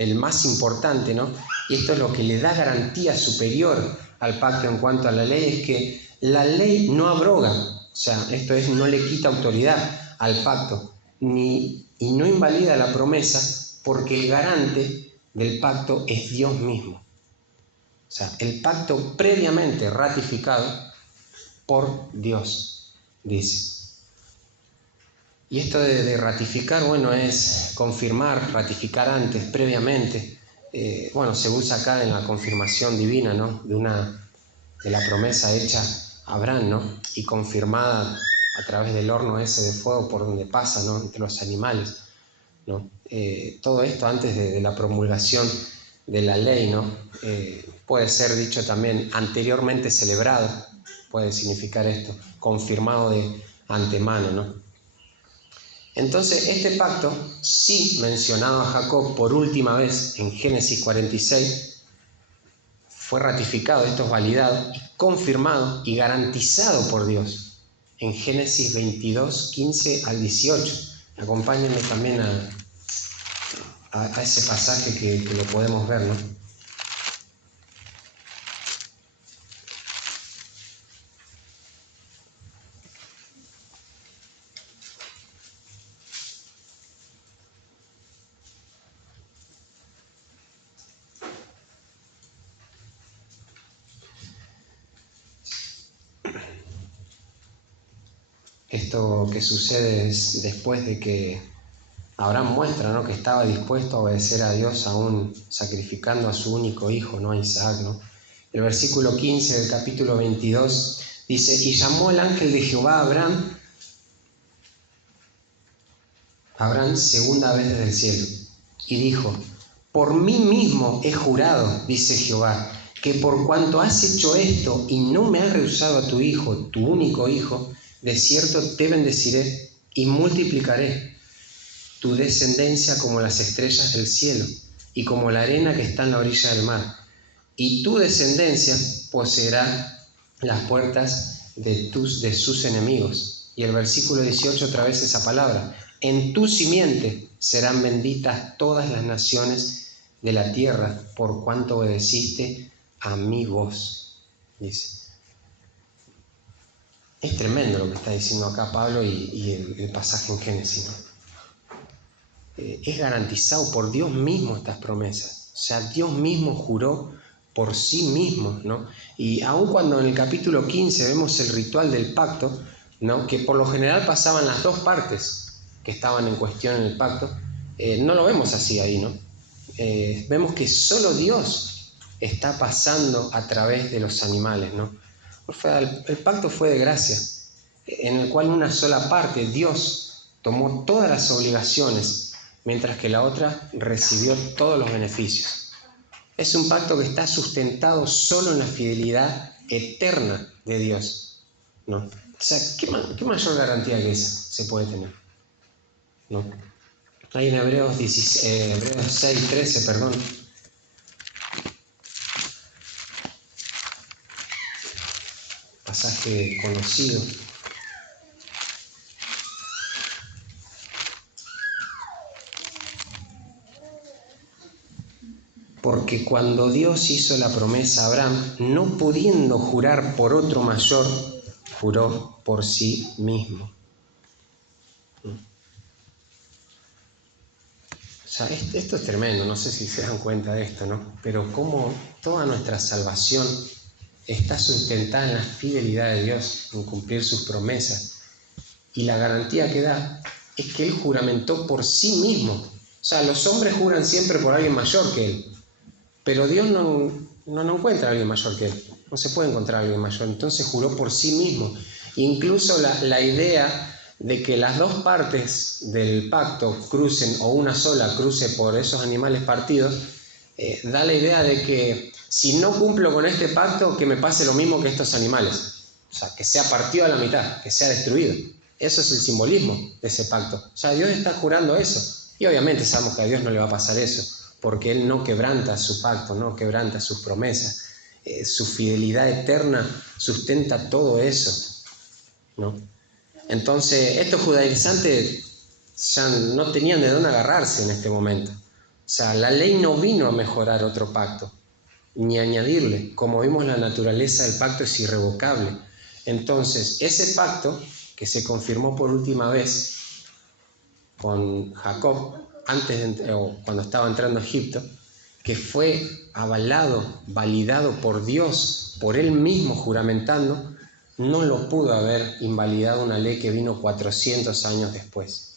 el más importante, ¿no? Y esto es lo que le da garantía superior al pacto en cuanto a la ley, es que la ley no abroga, o sea, esto es, no le quita autoridad al pacto, y no invalida la promesa, porque el garante del pacto es Dios mismo. O sea, el pacto previamente ratificado por Dios, dice. Y esto de ratificar, bueno, es confirmar, ratificar antes, previamente. Bueno, se usa acá en la confirmación divina, ¿no? De la promesa hecha a Abraham, ¿no? Y confirmada a través del horno ese de fuego por donde pasa, ¿no? Entre los animales, ¿no? Todo esto antes de la promulgación de la ley, ¿no? Puede ser dicho también anteriormente celebrado, puede significar esto, confirmado de antemano, ¿no? Entonces este pacto, sí mencionado a Jacob por última vez en Génesis 46, fue ratificado, esto es validado, y confirmado y garantizado por Dios en Génesis 22, 15 al 18. Acompáñenme también a ese pasaje que lo podemos ver, ¿no? Esto que sucede es después de que Abraham muestra, ¿no?, que estaba dispuesto a obedecer a Dios aún sacrificando a su único hijo, ¿no?, a Isaac, ¿no? El versículo 15 del capítulo 22 dice: y llamó el ángel de Jehová a Abraham segunda vez desde el cielo, y dijo: por mí mismo he jurado, dice Jehová, que por cuanto has hecho esto y no me has rehusado a tu hijo, tu único hijo, de cierto te bendeciré y multiplicaré tu descendencia como las estrellas del cielo y como la arena que está en la orilla del mar. Y tu descendencia poseerá las puertas de sus enemigos. Y el versículo 18 otra vez esa palabra: en tu simiente serán benditas todas las naciones de la tierra, por cuanto obedeciste a mi voz, dice. Es tremendo lo que está diciendo acá Pablo y el pasaje en Génesis, ¿no? Es garantizado por Dios mismo estas promesas. O sea, Dios mismo juró por sí mismo, ¿no? Y aun cuando en el capítulo 15 vemos el ritual del pacto, ¿no?, que por lo general pasaban las dos partes que estaban en cuestión en el pacto, no lo vemos así ahí, ¿no? Vemos que solo Dios está pasando a través de los animales, ¿no? El pacto fue de gracia, en el cual una sola parte, Dios, tomó todas las obligaciones, mientras que la otra recibió todos los beneficios. Es un pacto que está sustentado solo en la fidelidad eterna de Dios, ¿no? O sea, ¿qué mayor garantía que esa se puede tener, ¿no? Hay en Hebreos 6, 13, perdón. Pasaje conocido. Porque cuando Dios hizo la promesa a Abraham, no pudiendo jurar por otro mayor, juró por sí mismo. O sea, esto es tremendo, no sé si se dan cuenta de esto, ¿no? Pero cómo toda nuestra salvación está sustentada en la fidelidad de Dios, en cumplir sus promesas. Y la garantía que da es que Él juramentó por sí mismo. O sea, los hombres juran siempre por alguien mayor que Él, pero Dios no encuentra a alguien mayor que Él. No se puede encontrar a alguien mayor. Entonces juró por sí mismo. Incluso la idea de que las dos partes del pacto crucen, o una sola cruce por esos animales partidos, da la idea de que si no cumplo con este pacto, que me pase lo mismo que estos animales. O sea, que sea partido a la mitad, que sea destruido. Eso es el simbolismo de ese pacto. O sea, Dios está jurando eso. Y obviamente sabemos que a Dios no le va a pasar eso, porque Él no quebranta su pacto, no quebranta sus promesas. Su fidelidad eterna sustenta todo eso, ¿no? Entonces, estos judaizantes ya no tenían de dónde agarrarse en este momento. O sea, la ley no vino a mejorar otro pacto, ni a añadirle. Como vimos, la naturaleza del pacto es irrevocable. Entonces, ese pacto que se confirmó por última vez con Jacob, cuando estaba entrando a Egipto, que fue avalado, validado por Dios, por Él mismo juramentando, no lo pudo haber invalidado una ley que vino 400 años después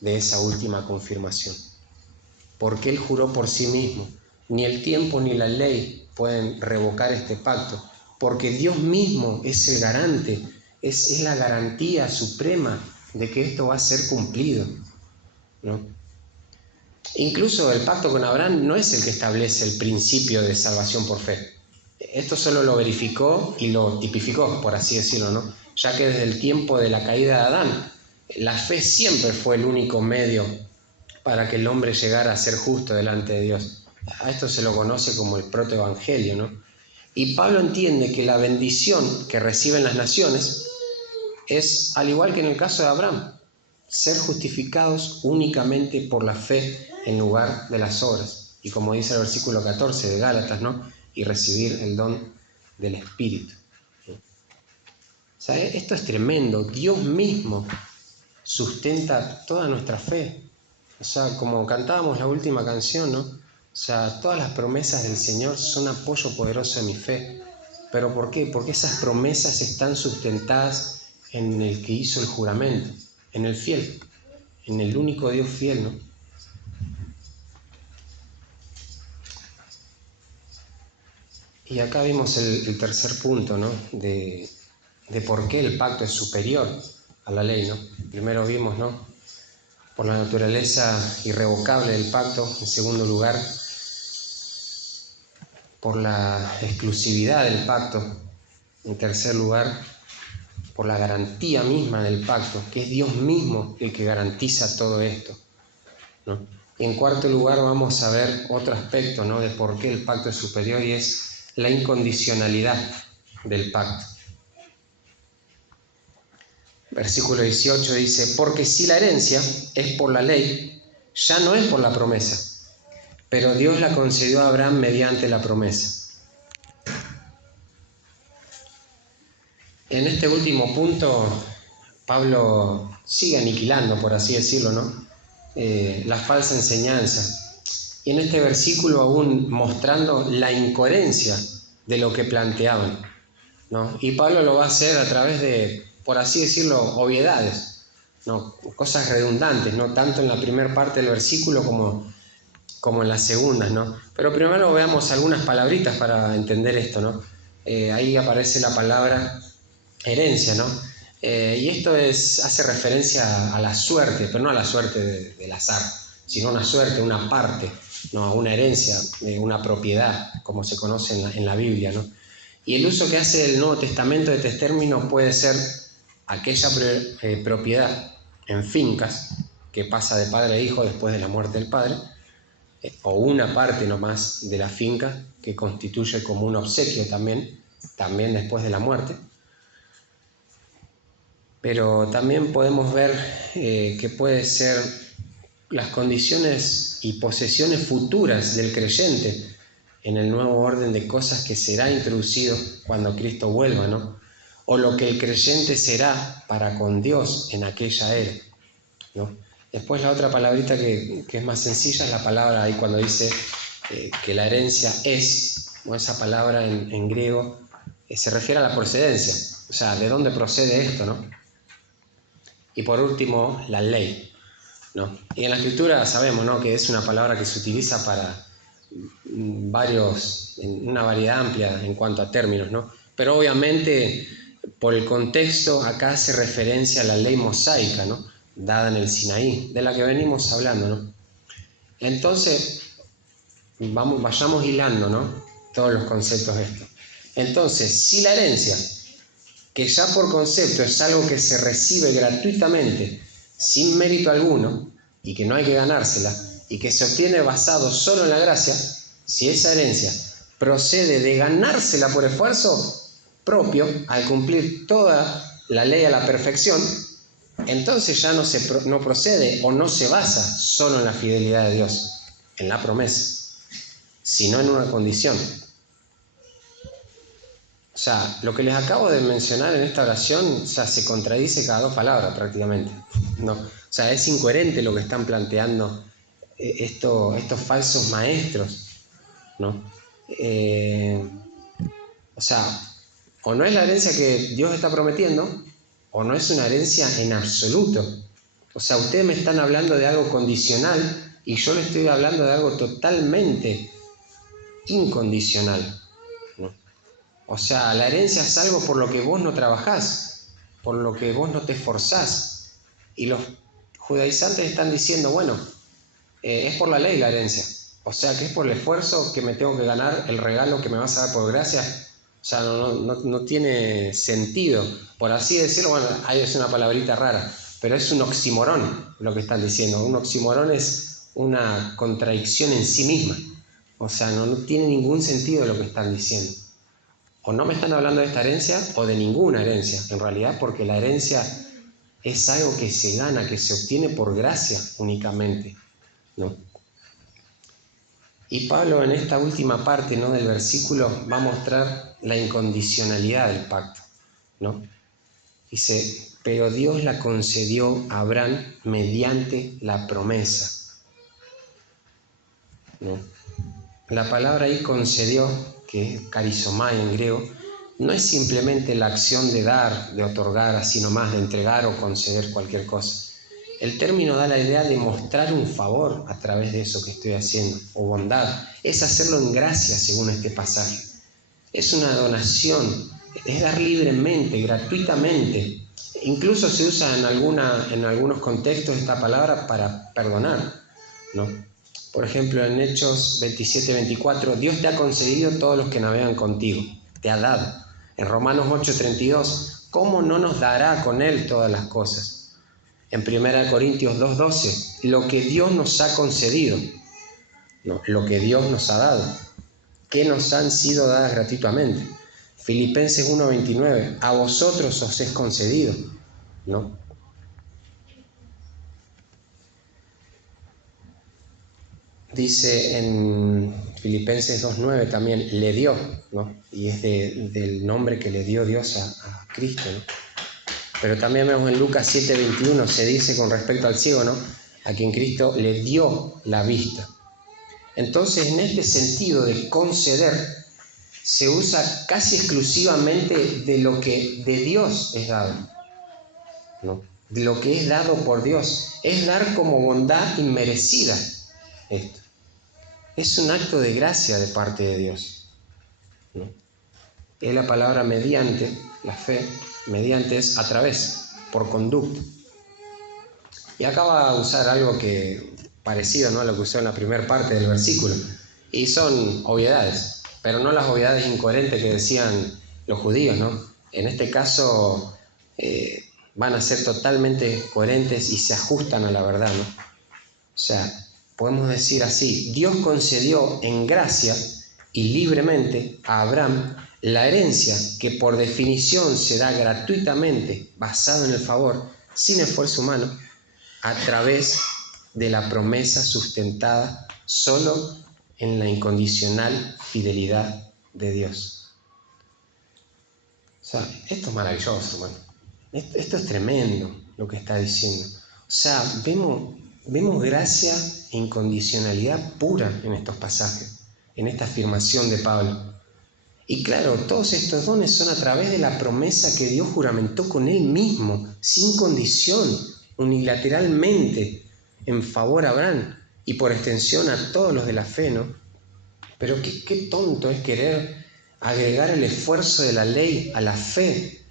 de esa última confirmación. Porque Él juró por sí mismo. Ni el tiempo ni la ley pueden revocar este pacto, porque Dios mismo es el garante, es la garantía suprema de que esto va a ser cumplido, ¿no? Incluso el pacto con Abraham no es el que establece el principio de salvación por fe. Esto solo lo verificó y lo tipificó, por así decirlo, ¿no? Ya que desde el tiempo de la caída de Adán, la fe siempre fue el único medio para que el hombre llegara a ser justo delante de Dios. A esto se lo conoce como el protoevangelio, ¿no? Y Pablo entiende que la bendición que reciben las naciones es, al igual que en el caso de Abraham, ser justificados únicamente por la fe en lugar de las obras. Y como dice el versículo 14 de Gálatas, ¿no? Y recibir el don del Espíritu. O sea, esto es tremendo. Dios mismo sustenta toda nuestra fe. O sea, como cantábamos la última canción, ¿no? O sea, todas las promesas del Señor son apoyo poderoso de mi fe. ¿Pero por qué? Porque esas promesas están sustentadas en el que hizo el juramento, en el fiel, en el único Dios fiel, ¿no? Y acá vimos el tercer punto, ¿no? De por qué el pacto es superior a la ley, ¿no? Primero vimos, ¿no? Por la naturaleza irrevocable del pacto. En segundo lugar, por la exclusividad del pacto. En tercer lugar, por la garantía misma del pacto, que es Dios mismo el que garantiza todo esto, ¿no? Y en cuarto lugar vamos a ver otro aspecto, ¿no? De por qué el pacto es superior, y es la incondicionalidad del pacto. Versículo 18 dice: porque si la herencia es por la ley, ya no es por la promesa, pero Dios la concedió a Abraham mediante la promesa. En este último punto, Pablo sigue aniquilando, por así decirlo, ¿no? La falsa enseñanza. Y en este versículo aún mostrando la incoherencia de lo que planteaban, ¿no? Y Pablo lo va a hacer a través de, por así decirlo, obviedades, ¿no? Cosas redundantes, no tanto en la primera parte del versículo como en las segundas, ¿no? Pero primero veamos algunas palabritas para entender esto, ¿no? Ahí aparece la palabra herencia, ¿no? Y esto hace referencia a la suerte, pero no a la suerte del azar, sino una suerte, una parte, ¿no? Una herencia, una propiedad, como se conoce en la Biblia, ¿no? Y el uso que hace el Nuevo Testamento de este término puede ser aquella propiedad en fincas que pasa de padre a hijo después de la muerte del padre, o una parte nomás de la finca que constituye como un obsequio también después de la muerte. Pero también podemos ver que puede ser las condiciones y posesiones futuras del creyente en el nuevo orden de cosas que será introducido cuando Cristo vuelva, ¿no? O lo que el creyente será para con Dios en aquella era, ¿no? Después la otra palabrita que es más sencilla es la palabra ahí cuando dice que la herencia es, o esa palabra en griego se refiere a la procedencia, o sea, ¿de dónde procede esto, no? Y por último, la ley, ¿no? Y en la Escritura sabemos, ¿no?, que es una palabra que se utiliza para una variedad amplia en cuanto a términos, ¿no? Pero obviamente, por el contexto, acá hace referencia a la ley mosaica, ¿no?, dada en el Sinaí, de la que venimos hablando, ¿no? Entonces, vayamos hilando, ¿no?, todos los conceptos de esto. Entonces, si la herencia, que ya por concepto es algo que se recibe gratuitamente, sin mérito alguno, y que no hay que ganársela, y que se obtiene basado solo en la gracia, si esa herencia procede de ganársela por esfuerzo propio, al cumplir toda la ley a la perfección, entonces ya no procede o no se basa solo en la fidelidad de Dios, en la promesa, sino en una condición. O sea, lo que les acabo de mencionar en esta oración, o sea, se contradice cada 2 palabras prácticamente, ¿no? O sea, es incoherente lo que están planteando estos falsos maestros, ¿no? O sea, o no es la herencia que Dios está prometiendo, o no es una herencia en absoluto. O sea, ustedes me están hablando de algo condicional y yo les estoy hablando de algo totalmente incondicional, ¿no? O sea, la herencia es algo por lo que vos no trabajás, por lo que vos no te esforzás. Y los judaizantes están diciendo, bueno, es por la ley la herencia. O sea, que es por el esfuerzo que me tengo que ganar el regalo que me vas a dar por gracia. O sea, no tiene sentido. Por así decirlo, bueno, ahí es una palabrita rara, pero es un oxímoron lo que están diciendo. Un oxímoron es una contradicción en sí misma. O sea, no tiene ningún sentido lo que están diciendo. O no me están hablando de esta herencia o de ninguna herencia, en realidad, porque la herencia es algo que se gana, que se obtiene por gracia únicamente, ¿no? Y Pablo en esta última parte, ¿no?, del versículo va a mostrar la incondicionalidad del pacto, ¿no? Dice, pero Dios la concedió a Abraham mediante la promesa, ¿no? La palabra ahí concedió, que es carizomai en griego, no es simplemente la acción de dar, de otorgar, así nomás, de entregar o conceder cualquier cosa. El término da la idea de mostrar un favor a través de eso que estoy haciendo, o bondad. Es hacerlo en gracia, según este pasaje. Es una donación, es dar libremente, gratuitamente. Incluso se usa en algunos contextos esta palabra para perdonar, ¿no? Por ejemplo, en Hechos 27-24, Dios te ha concedido todos los que navegan contigo, te ha dado. En Romanos 8:32, ¿cómo no nos dará con Él todas las cosas? En 1 Corintios 2:12, lo que Dios nos ha concedido, no, lo que Dios nos ha dado, que nos han sido dadas gratuitamente. Filipenses 1:29, a vosotros os es concedido, ¿no? Dice en Filipenses 2:9 también, le dio, ¿no? Y es del nombre que le dio Dios a Cristo, ¿no? Pero también vemos en Lucas 7:21, se dice con respecto al ciego, ¿no?, a quien Cristo le dio la vista. Entonces, en este sentido de conceder, se usa casi exclusivamente de lo que de Dios es dado, ¿no? De lo que es dado por Dios. Es dar como bondad inmerecida esto. Es un acto de gracia de parte de Dios, ¿no? Es la palabra mediante, la fe, mediante es a través, por conducta. Y acá va a usar algo que parecido, ¿no?, a lo que usó en la primera parte del versículo. Y son obviedades, pero no las obviedades incoherentes que decían los judíos, ¿no? En este caso van a ser totalmente coherentes y se ajustan a la verdad, ¿no? O sea, podemos decir así, Dios concedió en gracia y libremente a Abraham la herencia que por definición se da gratuitamente, basado en el favor, sin esfuerzo humano, a través de la promesa sustentada solo en la incondicional fidelidad de Dios. O sea, esto es maravilloso, hermano. Esto es tremendo lo que está diciendo. O sea, vemos gracia e incondicionalidad pura en estos pasajes, en esta afirmación de Pablo. Y claro, todos estos dones son a través de la promesa que Dios juramentó con Él mismo, sin condición, unilateralmente, en favor a Abraham y por extensión a todos los de la fe, ¿no? Pero qué tonto es querer agregar el esfuerzo de la ley a la fe,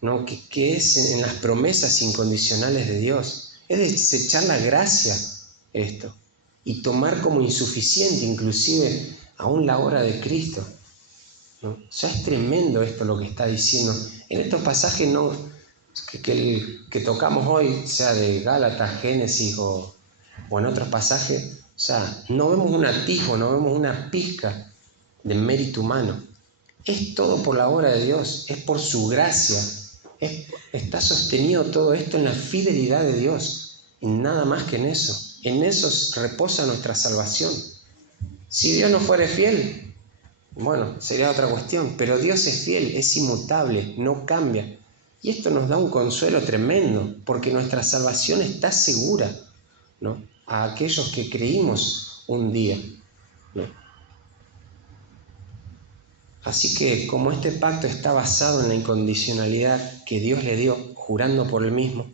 ¿no?, que es en las promesas incondicionales de Dios. Es desechar la gracia esto y tomar como insuficiente inclusive aún la obra de Cristo, ¿no? O sea, es tremendo esto lo que está diciendo. En estos pasajes que tocamos hoy, sea de Gálatas, Génesis o en otros pasajes, o sea, no vemos un atisbo, no vemos una pizca de mérito humano. Es todo por la obra de Dios, es por su gracia. Está sostenido todo esto en la fidelidad de Dios y nada más que en eso. En eso reposa nuestra salvación. Si Dios no fuera fiel, bueno, sería otra cuestión, pero Dios es fiel, es inmutable, no cambia. Y esto nos da un consuelo tremendo, porque nuestra salvación está segura, ¿no?, a aquellos que creímos un día, ¿no? Así que como este pacto está basado en la incondicionalidad que Dios le dio, jurando por él mismo,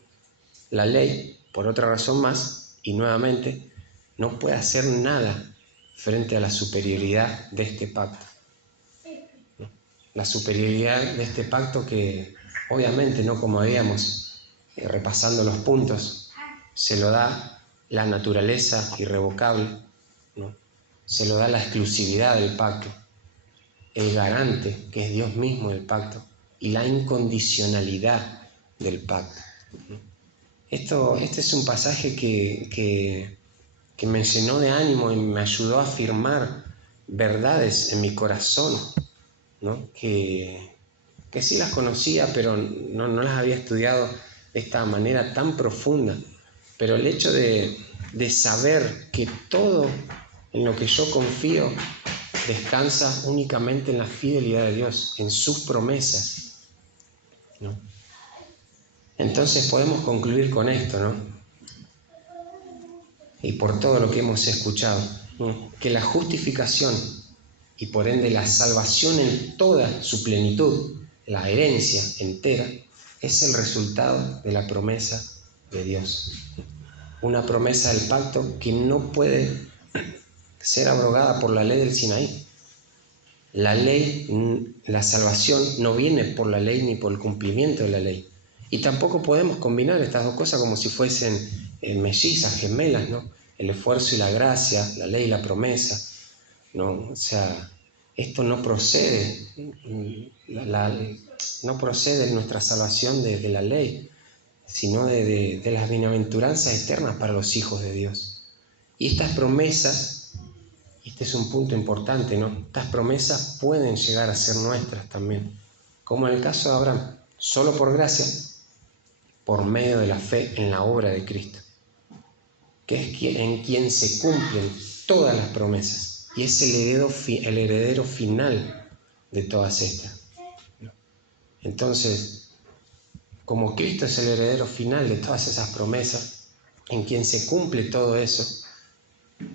la ley, por otra razón más, y nuevamente, no puede hacer nada frente a la superioridad de este pacto. La superioridad de este pacto que, obviamente, no como habíamos, repasando los puntos, se lo da la naturaleza irrevocable, ¿no? Se lo da la exclusividad del pacto, el garante, que es Dios mismo del pacto, y la incondicionalidad del pacto. Este es un pasaje que me llenó de ánimo y me ayudó a afirmar verdades en mi corazón, ¿no?, que sí las conocía, pero no las había estudiado de esta manera tan profunda. Pero el hecho de saber que todo en lo que yo confío descansa únicamente en la fidelidad de Dios, en sus promesas, ¿no? Entonces podemos concluir con esto, ¿no?, y por todo lo que hemos escuchado, ¿no?, que la justificación y por ende la salvación en toda su plenitud, la herencia entera, es el resultado de la promesa de Dios. Una promesa del pacto que no puede ser abrogada por la ley del Sinaí. La ley, la salvación no viene por la ley ni por el cumplimiento de la ley. Y tampoco podemos combinar estas dos cosas como si fuesen mellizas, gemelas, ¿no? El esfuerzo y la gracia, la ley y la promesa, ¿no? O sea, esto no procede, no procede de nuestra salvación de la ley, sino de las bienaventuranzas eternas para los hijos de Dios. Y estas promesas, este es un punto importante, ¿no?, estas promesas pueden llegar a ser nuestras también, como en el caso de Abraham, solo por gracia, por medio de la fe en la obra de Cristo, que es en quien se cumplen todas las promesas y es el heredero final de todas estas. Entonces, como Cristo es el heredero final de todas esas promesas, en quien se cumple todo eso,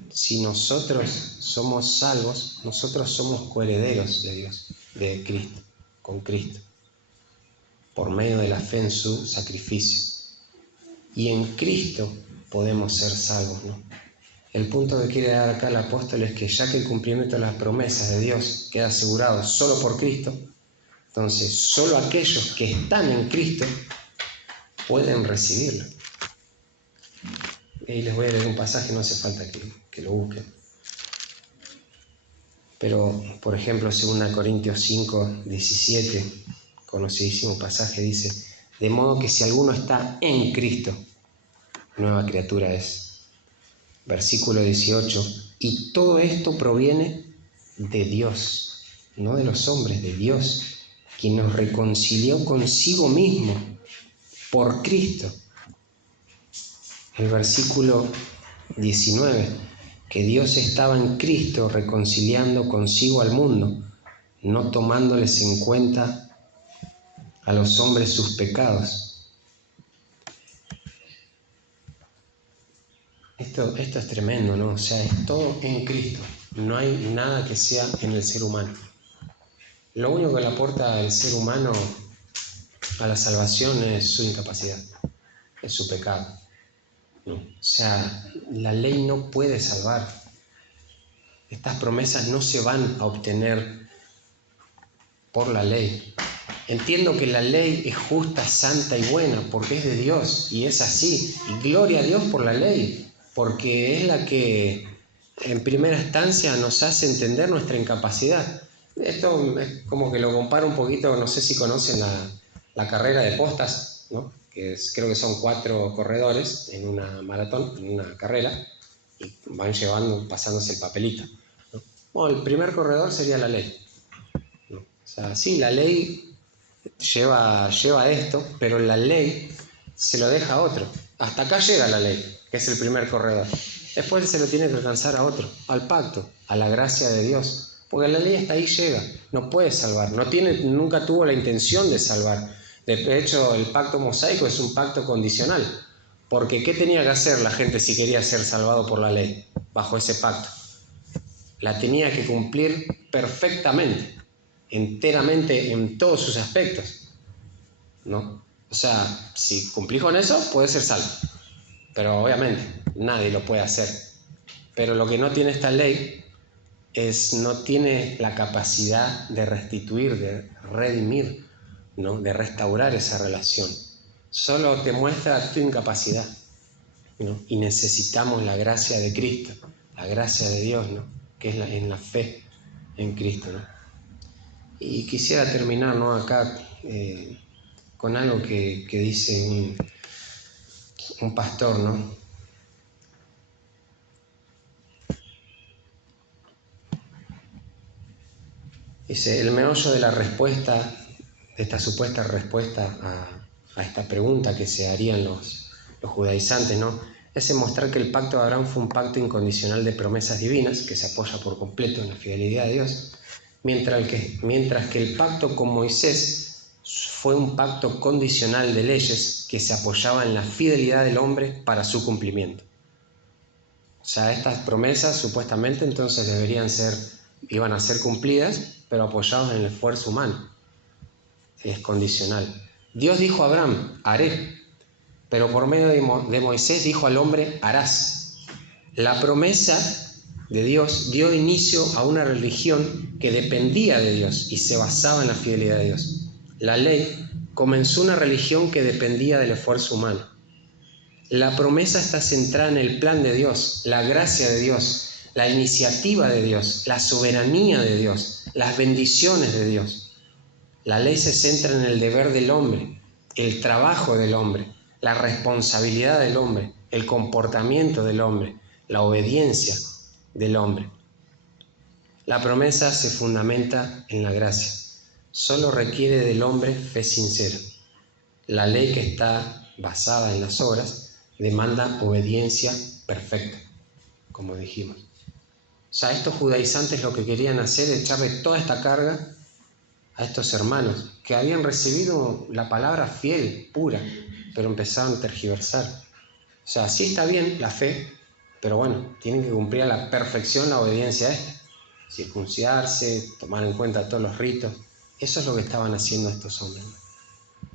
si nosotros somos salvos, nosotros somos coherederos de Dios, de Cristo, con Cristo, por medio de la fe en su sacrificio. Y en Cristo podemos ser salvos, ¿no? El punto que quiere dar acá el apóstol es que ya que el cumplimiento de las promesas de Dios queda asegurado solo por Cristo, entonces solo aquellos que están en Cristo pueden recibirlo. Y les voy a leer un pasaje, no hace falta que lo busquen. Pero, por ejemplo, 2 Corintios 5, 17, conocidísimo pasaje, dice: de modo que si alguno está en Cristo, nueva criatura es. Versículo 18, y todo esto proviene de Dios, no de los hombres, de Dios, quien nos reconcilió consigo mismo por Cristo. El versículo 19, que Dios estaba en Cristo reconciliando consigo al mundo, no tomándoles en cuenta a los hombres sus pecados. Esto es tremendo, ¿no? O sea, es todo en Cristo. No hay nada que sea en el ser humano. Lo único que le aporta el ser humano a la salvación es su incapacidad, es su pecado, ¿no? O sea, la ley no puede salvar. Estas promesas no se van a obtener por la ley. Entiendo que la ley es justa, santa y buena porque es de Dios y es así. Y gloria a Dios por la ley, porque es la que en primera instancia nos hace entender nuestra incapacidad. Esto es como que lo comparo un poquito, no sé si conocen la carrera de postas, ¿no? Creo que son 4 corredores en una maratón, en una carrera, y van pasándose el papelito, ¿no? Bueno, el primer corredor sería la ley, ¿no? O sea, sí, la ley lleva esto, pero la ley se lo deja a otro. Hasta acá llega la ley, que es el primer corredor. Después se lo tiene que alcanzar a otro, al pacto, a la gracia de Dios. Porque la ley hasta ahí llega, no puede salvar, nunca tuvo la intención de salvar. De hecho, el pacto mosaico es un pacto condicional. Porque ¿qué tenía que hacer la gente si quería ser salvado por la ley, bajo ese pacto? La tenía que cumplir perfectamente, enteramente, en todos sus aspectos, ¿no? O sea, si cumplís con eso, puedes ser salvo. Pero obviamente, nadie lo puede hacer. Pero lo que no tiene esta ley no tiene la capacidad de restituir, de redimir, ¿no? De restaurar esa relación. Solo te muestra tu incapacidad, ¿no? Y necesitamos la gracia de Cristo, la gracia de Dios, ¿no? Que es en la fe en Cristo, ¿no? Y quisiera terminar, ¿no? Acá con algo que dice un pastor, ¿no? Dice, el meollo de la respuesta, de esta supuesta respuesta a esta pregunta que se harían los judaizantes, ¿no? Es demostrar que el pacto de Abraham fue un pacto incondicional de promesas divinas, que se apoya por completo en la fidelidad de Dios, mientras que el pacto con Moisés fue un pacto condicional de leyes que se apoyaba en la fidelidad del hombre para su cumplimiento. O sea, estas promesas supuestamente entonces iban a ser cumplidas, pero apoyados en el esfuerzo humano. Es condicional. Dios dijo a Abraham, haré, pero por medio de Moisés dijo al hombre, harás. La promesa de Dios dio inicio a una religión que dependía de Dios y se basaba en la fidelidad de Dios. La ley comenzó una religión que dependía del esfuerzo humano. La promesa está centrada en el plan de Dios, la gracia de Dios, la iniciativa de Dios, la soberanía de Dios, las bendiciones de Dios. La ley se centra en el deber del hombre, el trabajo del hombre, la responsabilidad del hombre, el comportamiento del hombre, la obediencia del hombre. La promesa se fundamenta en la gracia. Solo requiere del hombre fe sincera. La ley que está basada en las obras demanda obediencia perfecta, como dijimos. O sea, estos judaizantes lo que querían hacer es echarle toda esta carga a estos hermanos que habían recibido la palabra fiel, pura, pero empezaron a tergiversar. O sea, sí está bien la fe, pero bueno, tienen que cumplir a la perfección la obediencia a esta. Circuncidarse, tomar en cuenta todos los ritos. Eso es lo que estaban haciendo estos hombres.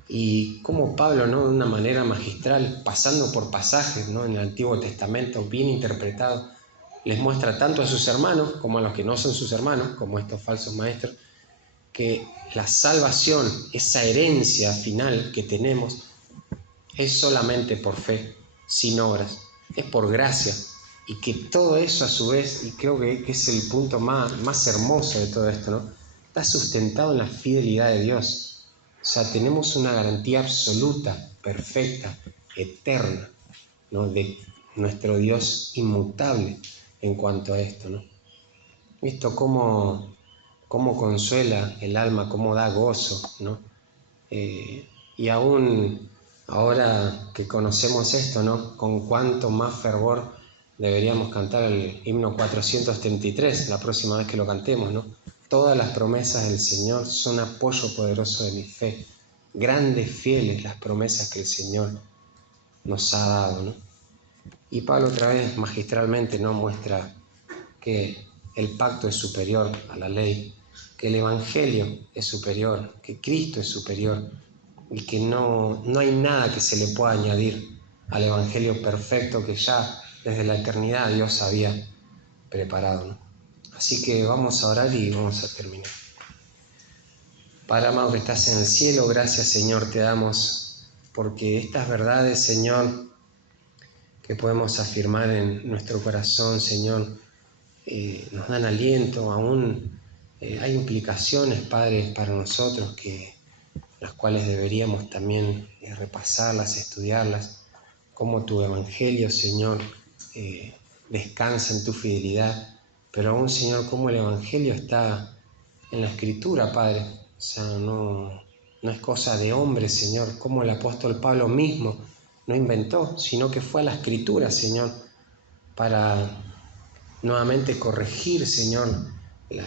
Y como Pablo, ¿no? De una manera magistral, pasando por pasajes, ¿no? En el Antiguo Testamento, bien interpretado, les muestra tanto a sus hermanos como a los que no son sus hermanos, como estos falsos maestros, que la salvación, esa herencia final que tenemos, es solamente por fe, sin obras, es por gracia. Y que todo eso a su vez, y creo que es el punto más hermoso de todo esto, ¿no? Está sustentado en la fidelidad de Dios. O sea, tenemos una garantía absoluta, perfecta, eterna, ¿no? De nuestro Dios inmutable en cuanto a esto, ¿no? Visto cómo consuela el alma, cómo da gozo, ¿no? Y aún ahora que conocemos esto, ¿no? Con cuánto más fervor deberíamos cantar el himno 433, la próxima vez que lo cantemos, ¿no? Todas las promesas del Señor son apoyo poderoso de mi fe. Grandes, fieles las promesas que el Señor nos ha dado, ¿no? Y Pablo otra vez magistralmente nos muestra que el pacto es superior a la ley, que el Evangelio es superior, que Cristo es superior y que no hay nada que se le pueda añadir al Evangelio perfecto que ya desde la eternidad Dios había preparado, ¿no? Así que vamos a orar y vamos a terminar. Padre amado que estás en el cielo, gracias Señor te damos porque estas verdades, Señor, que podemos afirmar en nuestro corazón, Señor, nos dan aliento. Aún hay implicaciones, Padre, para nosotros las cuales deberíamos también repasarlas, estudiarlas, como tu Evangelio, Señor, descansa en tu fidelidad, pero aún, Señor, como el Evangelio está en la Escritura, Padre. O sea, no es cosa de hombre, Señor, como el apóstol Pablo mismo no inventó, sino que fue a la Escritura, Señor, para nuevamente corregir, Señor,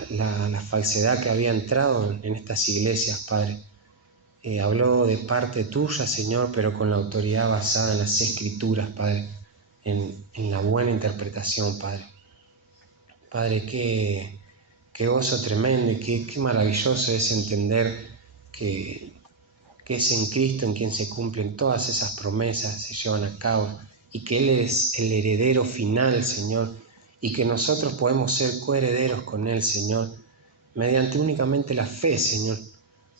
la falsedad que había entrado en estas iglesias, Padre. Habló de parte tuya, Señor, pero con la autoridad basada en las Escrituras, Padre, en la buena interpretación, Padre. Padre, qué gozo tremendo y qué maravilloso es entender que es en Cristo en quien se cumplen todas esas promesas, se llevan a cabo, y que Él es el heredero final, Señor, y que nosotros podemos ser coherederos con Él, Señor, mediante únicamente la fe, Señor.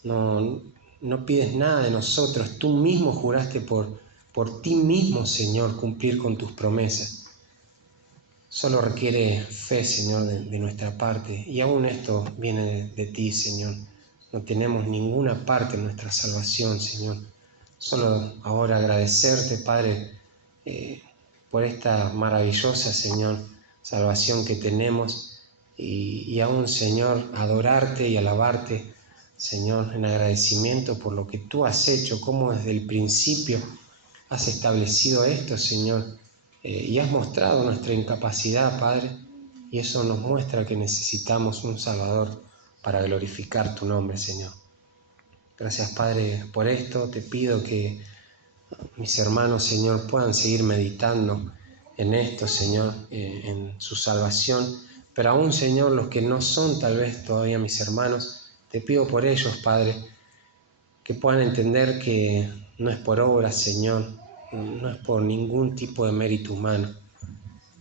No pides nada de nosotros, tú mismo juraste por ti mismo, Señor, cumplir con tus promesas. Solo requiere fe, Señor, de nuestra parte, y aún esto viene de ti, Señor. No tenemos ninguna parte en nuestra salvación, Señor. Solo ahora agradecerte, Padre, por esta maravillosa, Señor, salvación que tenemos, y aún, Señor, adorarte y alabarte, Señor, en agradecimiento por lo que tú has hecho, cómo desde el principio has establecido esto, Señor, y has mostrado nuestra incapacidad, Padre, y eso nos muestra que necesitamos un Salvador para glorificar tu nombre, Señor. Gracias, Padre, por esto. Te pido que mis hermanos, Señor, puedan seguir meditando en esto, Señor, en su salvación. Pero aún, Señor, los que no son tal vez todavía mis hermanos, te pido por ellos, Padre, que puedan entender que no es por obras, Señor, no es por ningún tipo de mérito humano,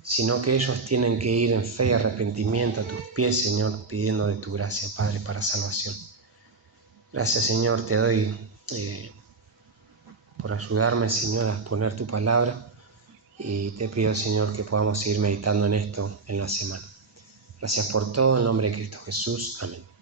sino que ellos tienen que ir en fe y arrepentimiento a tus pies, Señor, pidiendo de tu gracia, Padre, para salvación. Gracias, Señor, te doy por ayudarme, Señor, a exponer tu palabra, y te pido, Señor, que podamos seguir meditando en esto en la semana. Gracias por todo, en nombre de Cristo Jesús. Amén.